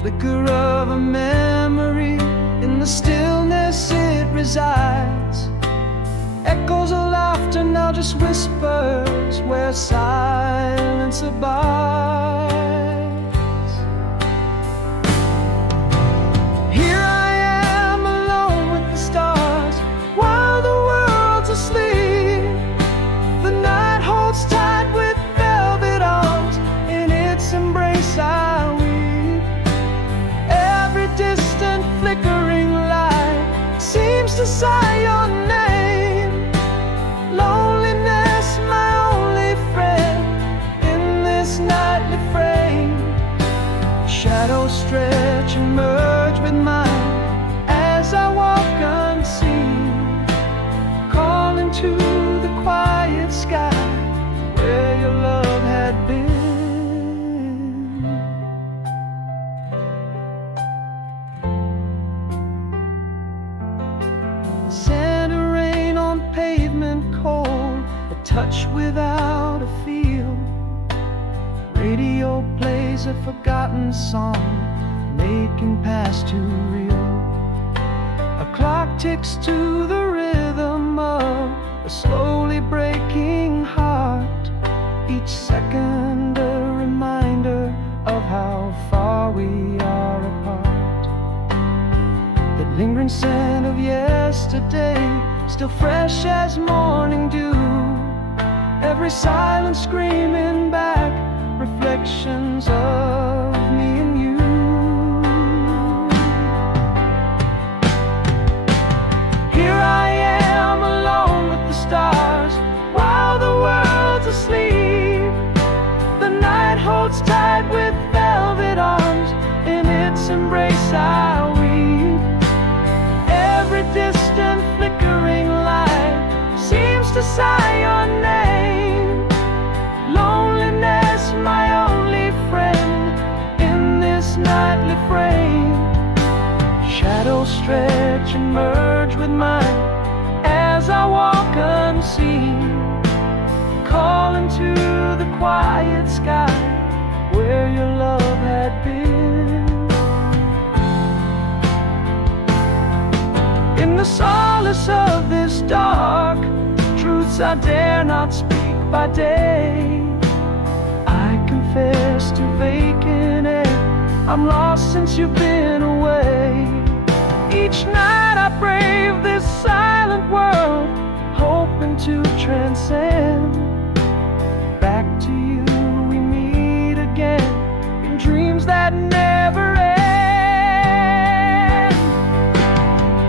Flicker of a memory, in the stillness it resides, Echoes of laughter now just whispers where silence abides. Here I am alone with the stars while the world's asleep. The night holds tight with velvet arms, in its embrace I weep. Every distant flickering light seems to sigh your name. Loneliness, my only friend in this nightly frame. Shadows stretch and merge with mine as I walk unseen, calling to the quiet sky where your love had been. Sand and rain on pavement cold, a touch without a feel. Radio plays a forgotten song, making past too real. A clock ticks to the rhythm of a slowly breaking heart, each second a reminder of how far we are apart. The lingering scent of yesterday, still fresh as morning dew. Every silence screaming back reflections of me and you. Here I am alone with the stars while the world's asleep. The night holds tight with velvet arms, in its embrace I weep. Every distant flickering light seems to sigh your name. Loneliness, my only friend in this nightly frame. Shadows stretch and merge with mine as I walk unseen, calling to the quiet sky where your love had been. In the solace of this dark, truths I dare not speak by day, I confess to vacant air, I'm lost since you've been away. Each night I brave this silent world, hoping to transcend. Back to you we meet again, in dreams that never end.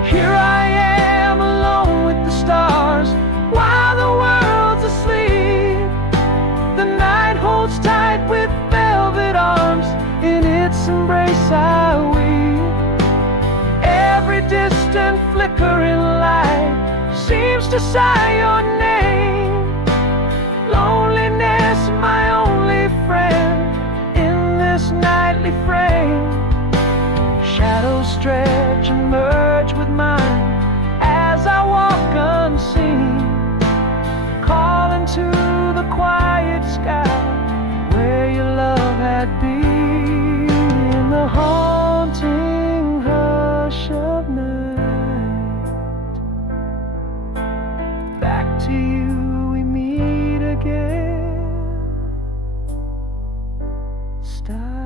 Here I am alone with the stars while the world's asleep. The night holds tight with velvet arms, in its embrace I weep. Every distant flickering light seems to sigh your name. Loneliness, my only friend in this nightly frame. Shadows stretch and merge with mine as I walk unseen, calling to the quiet sky where your love had been. In the haunting hush of night, back to you we meet again. Style.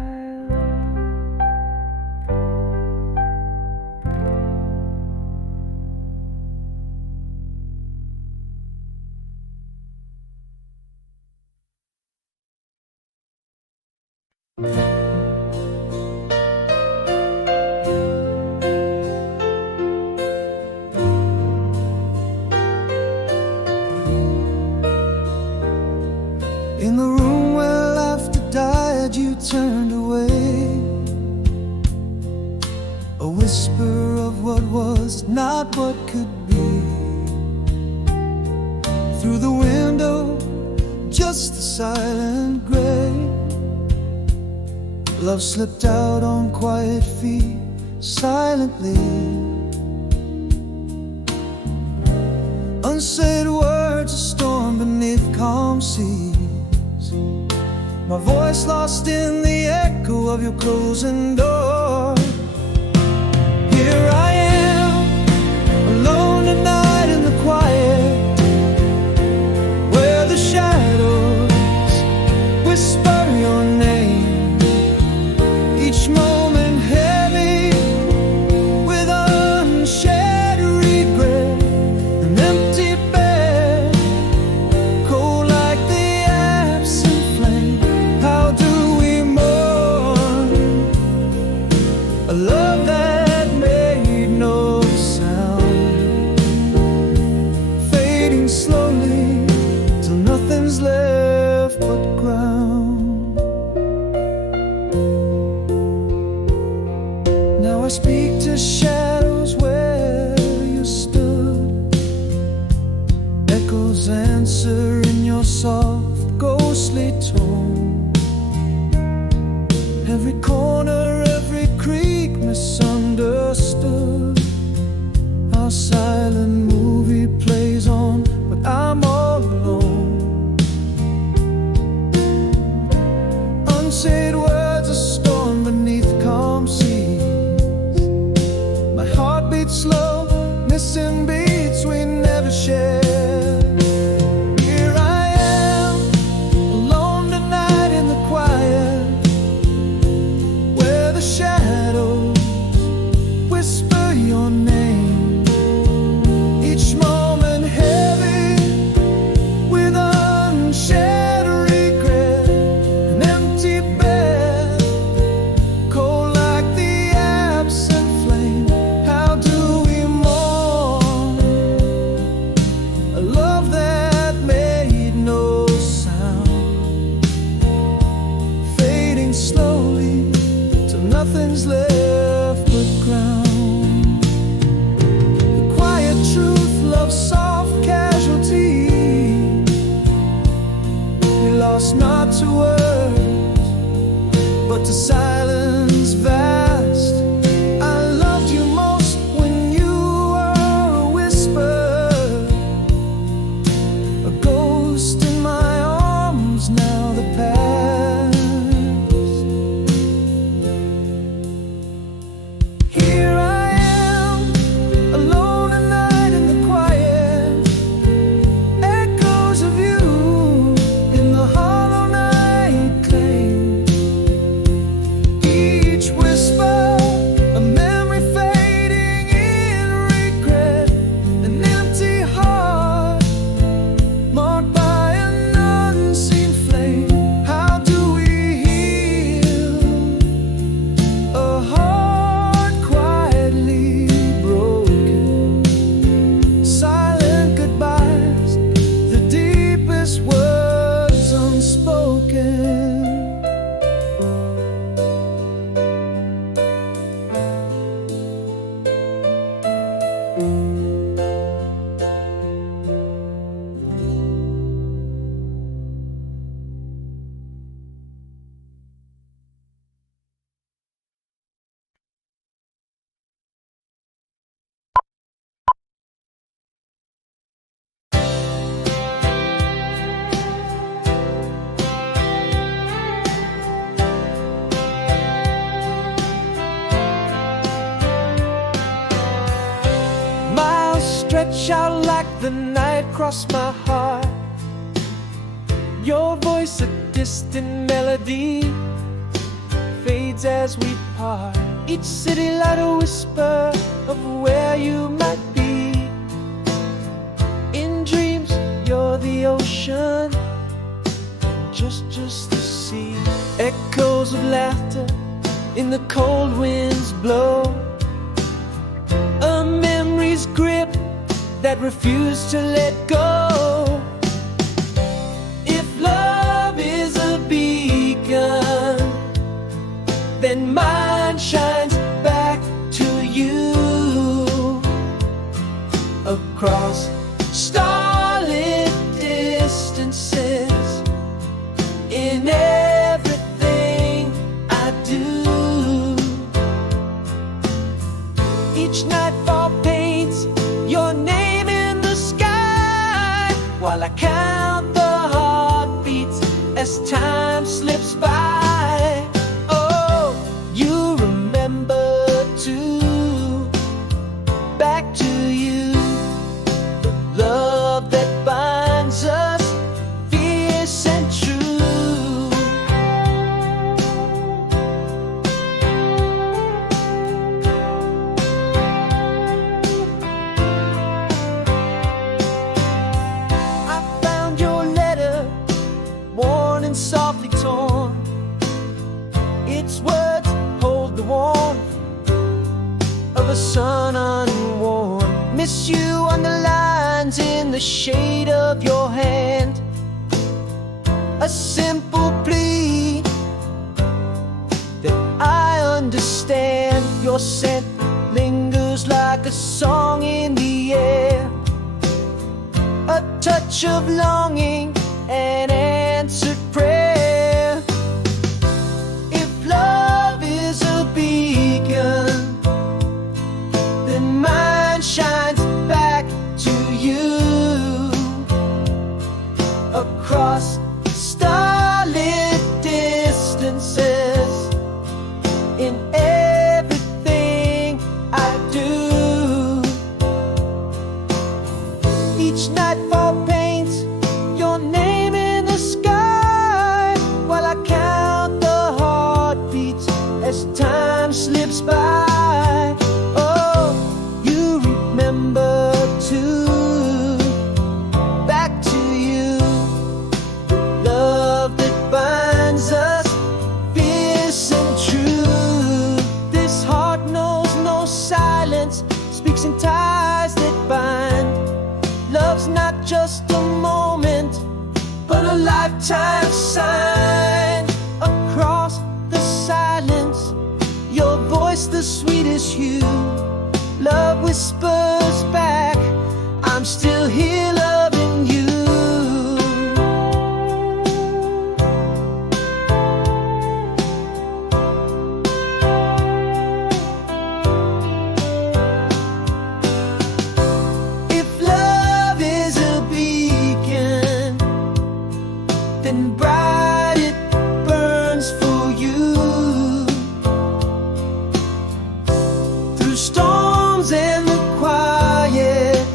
In the room where laughter died, you turned away. A whisper of what was, not what could be. Through the window, just the silent gray. Love slipped out on quiet feet, silently. Unsaid words, a storm beneath calm seas. My voice lost in the echo of your closing door. Here I am, alone tonight in the quiet. answer in your soft, ghostly tone. Every corner, every creek misunderstood. Our silent movie plays on, but I'm all alone. Unsaid words, a storm beneath calm seas. My heart beats slow, missing beats we never shared. Here I am, alone tonight in the quiet, where the shadows whisper your name. Each moment heavy with unshared regret. An empty bed, cold like the absent flame. How do we mourn a love that made no sound, fading slowly till nothing's left but ground? The quiet truth, love's soft casualty. We lost not to words, but to silence vast. I loved you most when you were a whisper, a ghost in my arms, now the past. Here I am, alone at night in the quiet, echoes of you in the hollow night claim. Each whisper, a memory fading in regret. An empty heart, marked by an unseen flame. How do we heal a heart quietly broken? Silent goodbyes, the deepest words unspoken. Miles stretch out like the night across my heart. Your voice, a distant melody, fades as we part. Each city light, a whisper of where you might be. In dreams, you're the ocean, just the sea. Echoes of laughter in the cold winds blow. A memory's grip that refused to let go. If love is a beacon, then mine shines back to you. Across starlit distances, in everything I do. Each nightfall paints your name in the sky, while I count the heartbeats as time slips by. Oh, you remember too, back to you, the love that binds us, fierce and true. I found your letter, worn and softly torn. Its words hold the warmth of a sun unworn. Miss you on the lines in the shade of your hand. A simple plea that I understand. Your scent lingers like a song in the air, a touch of longing, an answered prayer. If love is a beacon, then mine shines back to you. Across starlit distances, in everything I do. Each nightfall paints your name in the sky, while I count the heartbeats as time slips by. Oh, you remember too. Back to you, love that binds us, fierce and true. This heart knows no silence, speaks in ties that bind. Love's not just a moment, but a lifetime sign. Across the silence, your voice the sweetest hue. Love whispers back, I'm still here loving you. If love is a beacon, then bright it burns for you. Through storms and the quiet,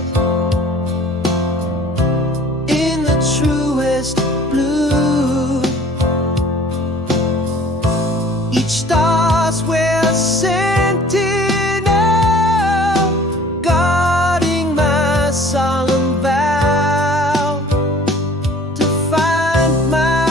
in the truest blue, each star's where a sentinel, guarding my solemn vow to find my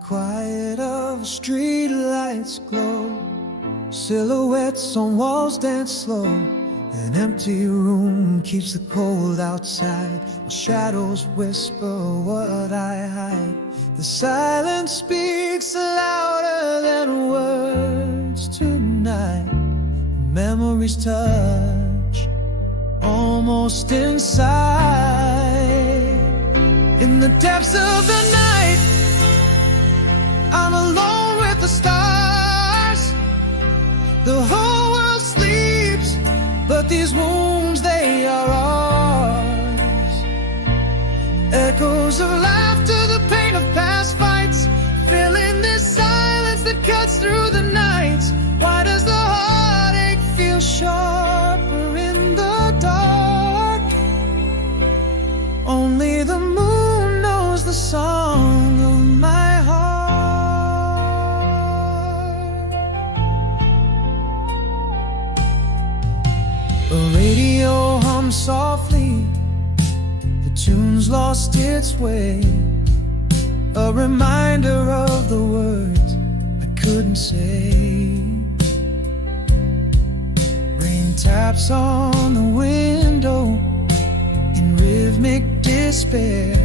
quiet of street lights glow, silhouettes on walls dance slow. An empty room keeps the cold outside, while shadows whisper what I hide. The silence speaks louder than words tonight. Memories touch almost inside. In the depths of the night, I'm alone with the stars. The whole world sleeps, but these wounds, they are ours. Echoes of laughter, the pain of past fights, filling this silence that cuts through the night. Why does the heartache feel sharper in the dark? Only the moon knows the song of my heart. A radio hums softly, the tune's lost its way. A reminder of the words I couldn't say. Rain taps on the window in rhythmic despair,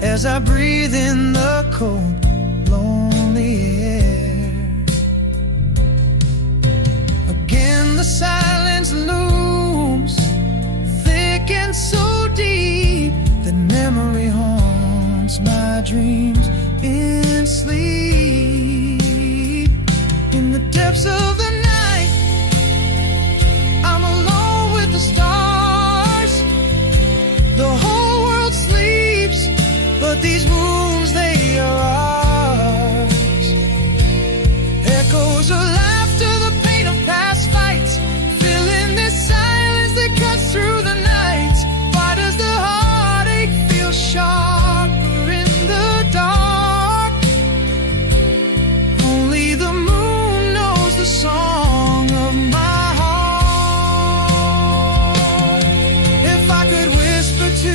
as I breathe in the cold, lonely air. Again the silence looms, thick and so deep, that memory haunts my dreams in sleep. In the depths of the night, I'm alone with the stars. The whole world sleeps, but these wounds, they are ours. Echoes of laughter, the pain of past fights, filling this silence that cuts through the night. Why does the heartache feel sharper in the dark? Only the moon knows the song of my heart. If I could whisper to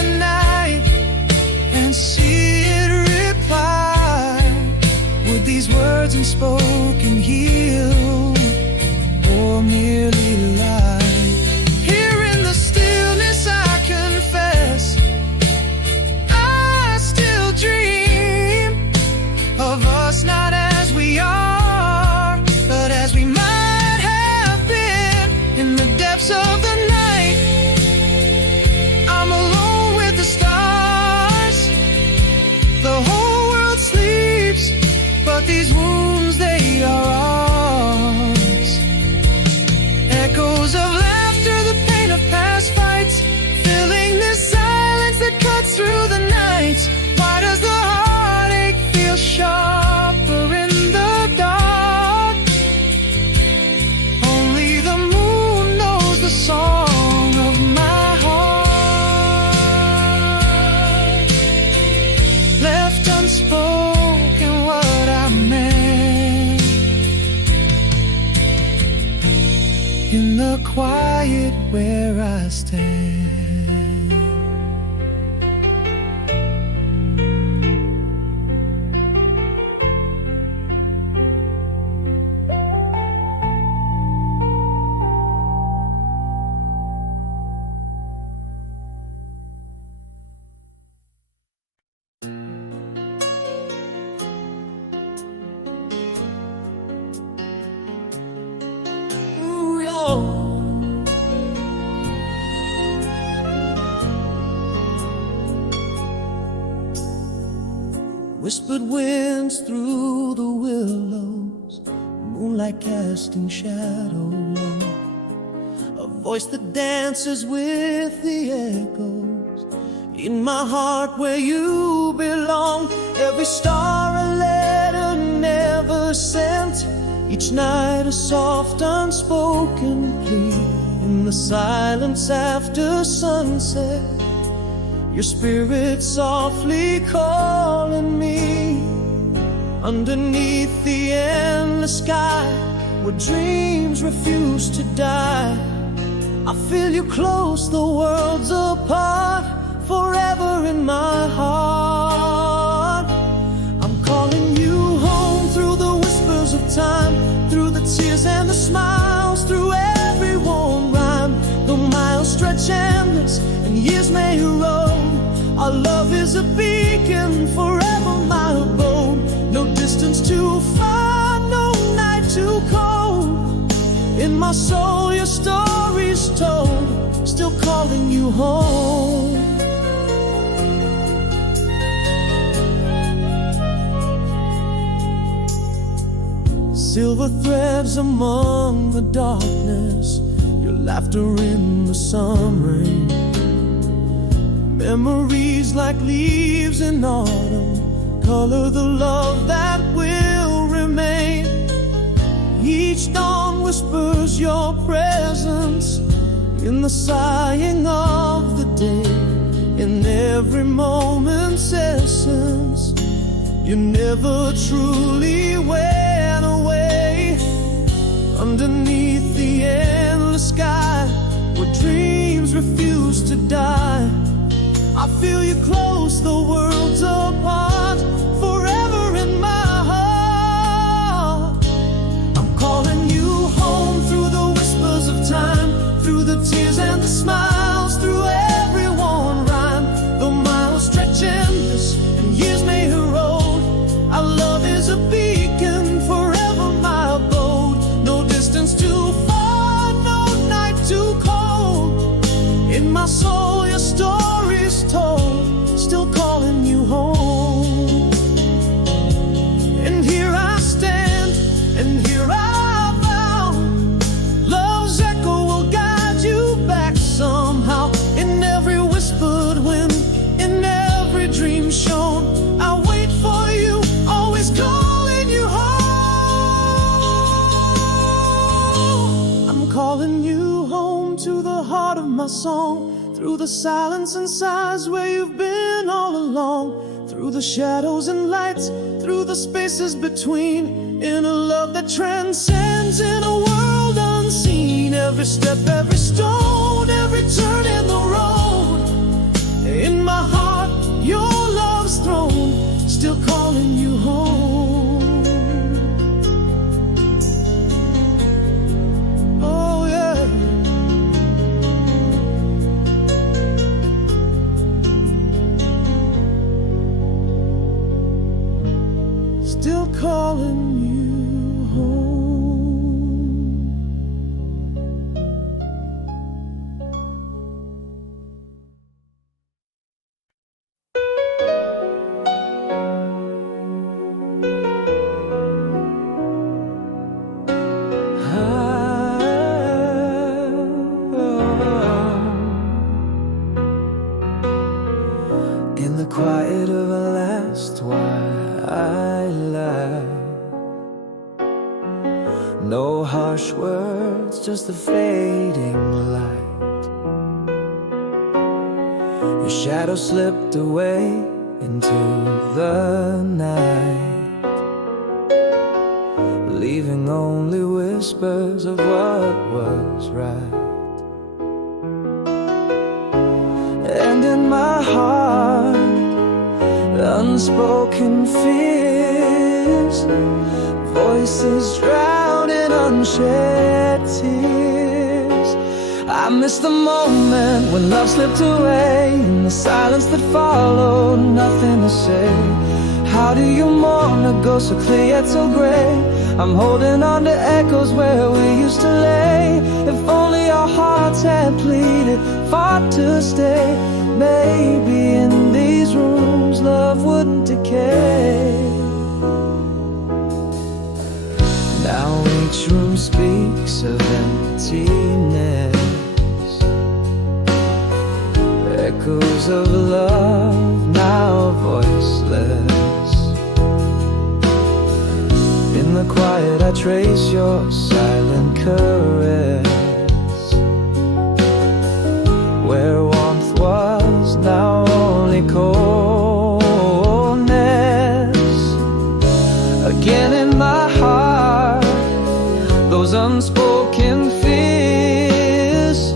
the night and see it reply, would these words unspoken heal or merely lie? Here in the stillness I confess, I still dream of us not as we are, but as we might have been. In the depths of the night, I'm alone with the stars. The whole world sleeps, but these wounds, they are ours. Echoes of laughter, the pain of past fights, filling this silence that cuts through the night. Why does the heartache feel sharper in the dark? Only the moon knows the song of my heart. Left unspoken what I meant, in the quiet where I stand. Ooh, yo. Whispered winds through the willows, moonlight casting shadow low. A voice that dances with the echoes in my heart where you belong. Every star a letter never sent, each night a soft unspoken plea. In the silence after sunset, your spirit softly calling me. Underneath the endless sky, where dreams refuse to die, I feel you close, the worlds apart, forever in my heart. is a beacon, forever my abode. No distance too far, no night too cold. In my soul your story's told, still calling you home. Silver threads among the darkness, your laughter in the sun rain. Memories like leaves in autumn color the love that will remain. Each dawn whispers your presence in the sighing of the day, in every moment's essence. You never truly went away. Underneath the endless sky, where dreams refuse to die, I feel you close, the worlds apart, forever in my heart. I'm calling you home through the whispers of time, through the tears and the smiles, through every one rhyme. The miles stretch endless and years may erode, our love is a beacon, forever my abode. No distance too far, no night too cold. In my soul your story's told, still calling you home. And here I stand, and here I vow, love's echo will guide you back somehow. In every whispered wind, in every dream shown, I'll wait for you, always calling you home. I'm calling you home to the heart of my song, through the silence and sighs where you've been all along, through the shadows and lights, through the spaces between, in a love that transcends, in a world unseen. Every step, every stone, every turn in the road, in my heart your love's throne, still calling you home. Oh yeah. Still calling you home. In the quiet of a last twilight, no harsh words, just a fading light. Your shadow slipped away into the night, leaving only whispers of what was right. And in my heart, unspoken fears, voices drowned in unshed tears. I miss the moment when love slipped away, in the silence that followed, nothing to say. How do you mourn a ghost so clear yet so gray? I'm holding on to echoes where we used to lay. If only our hearts had pleaded, fought to stay, maybe in these rooms love wouldn't decay. Now each room speaks of emptiness, echoes of love now voiceless. In the quiet I trace your silent caress, where warmth was now only coldness. Again in my heart, those unspoken fears,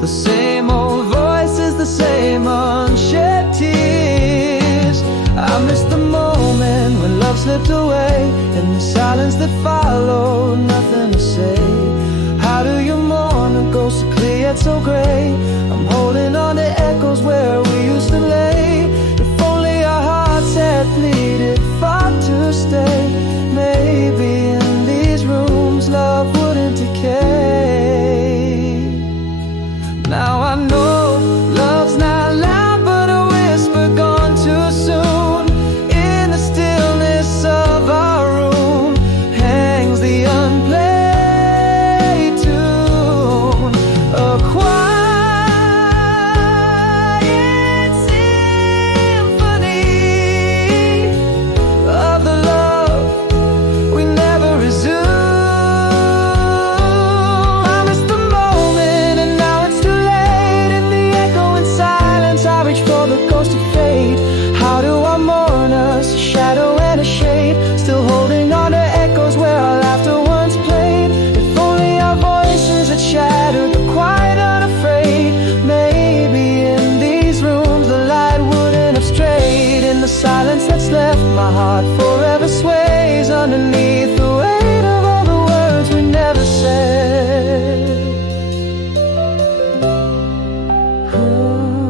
the same old voices, the same unshed tears. I miss the moment when love slipped away, in the silence that followed, nothing to say. How do you mourn a ghost so clear yet so gray? I'm holding on to echoes where we used to lay. If only my heart forever sways underneath the weight of all the words we never said. Oh.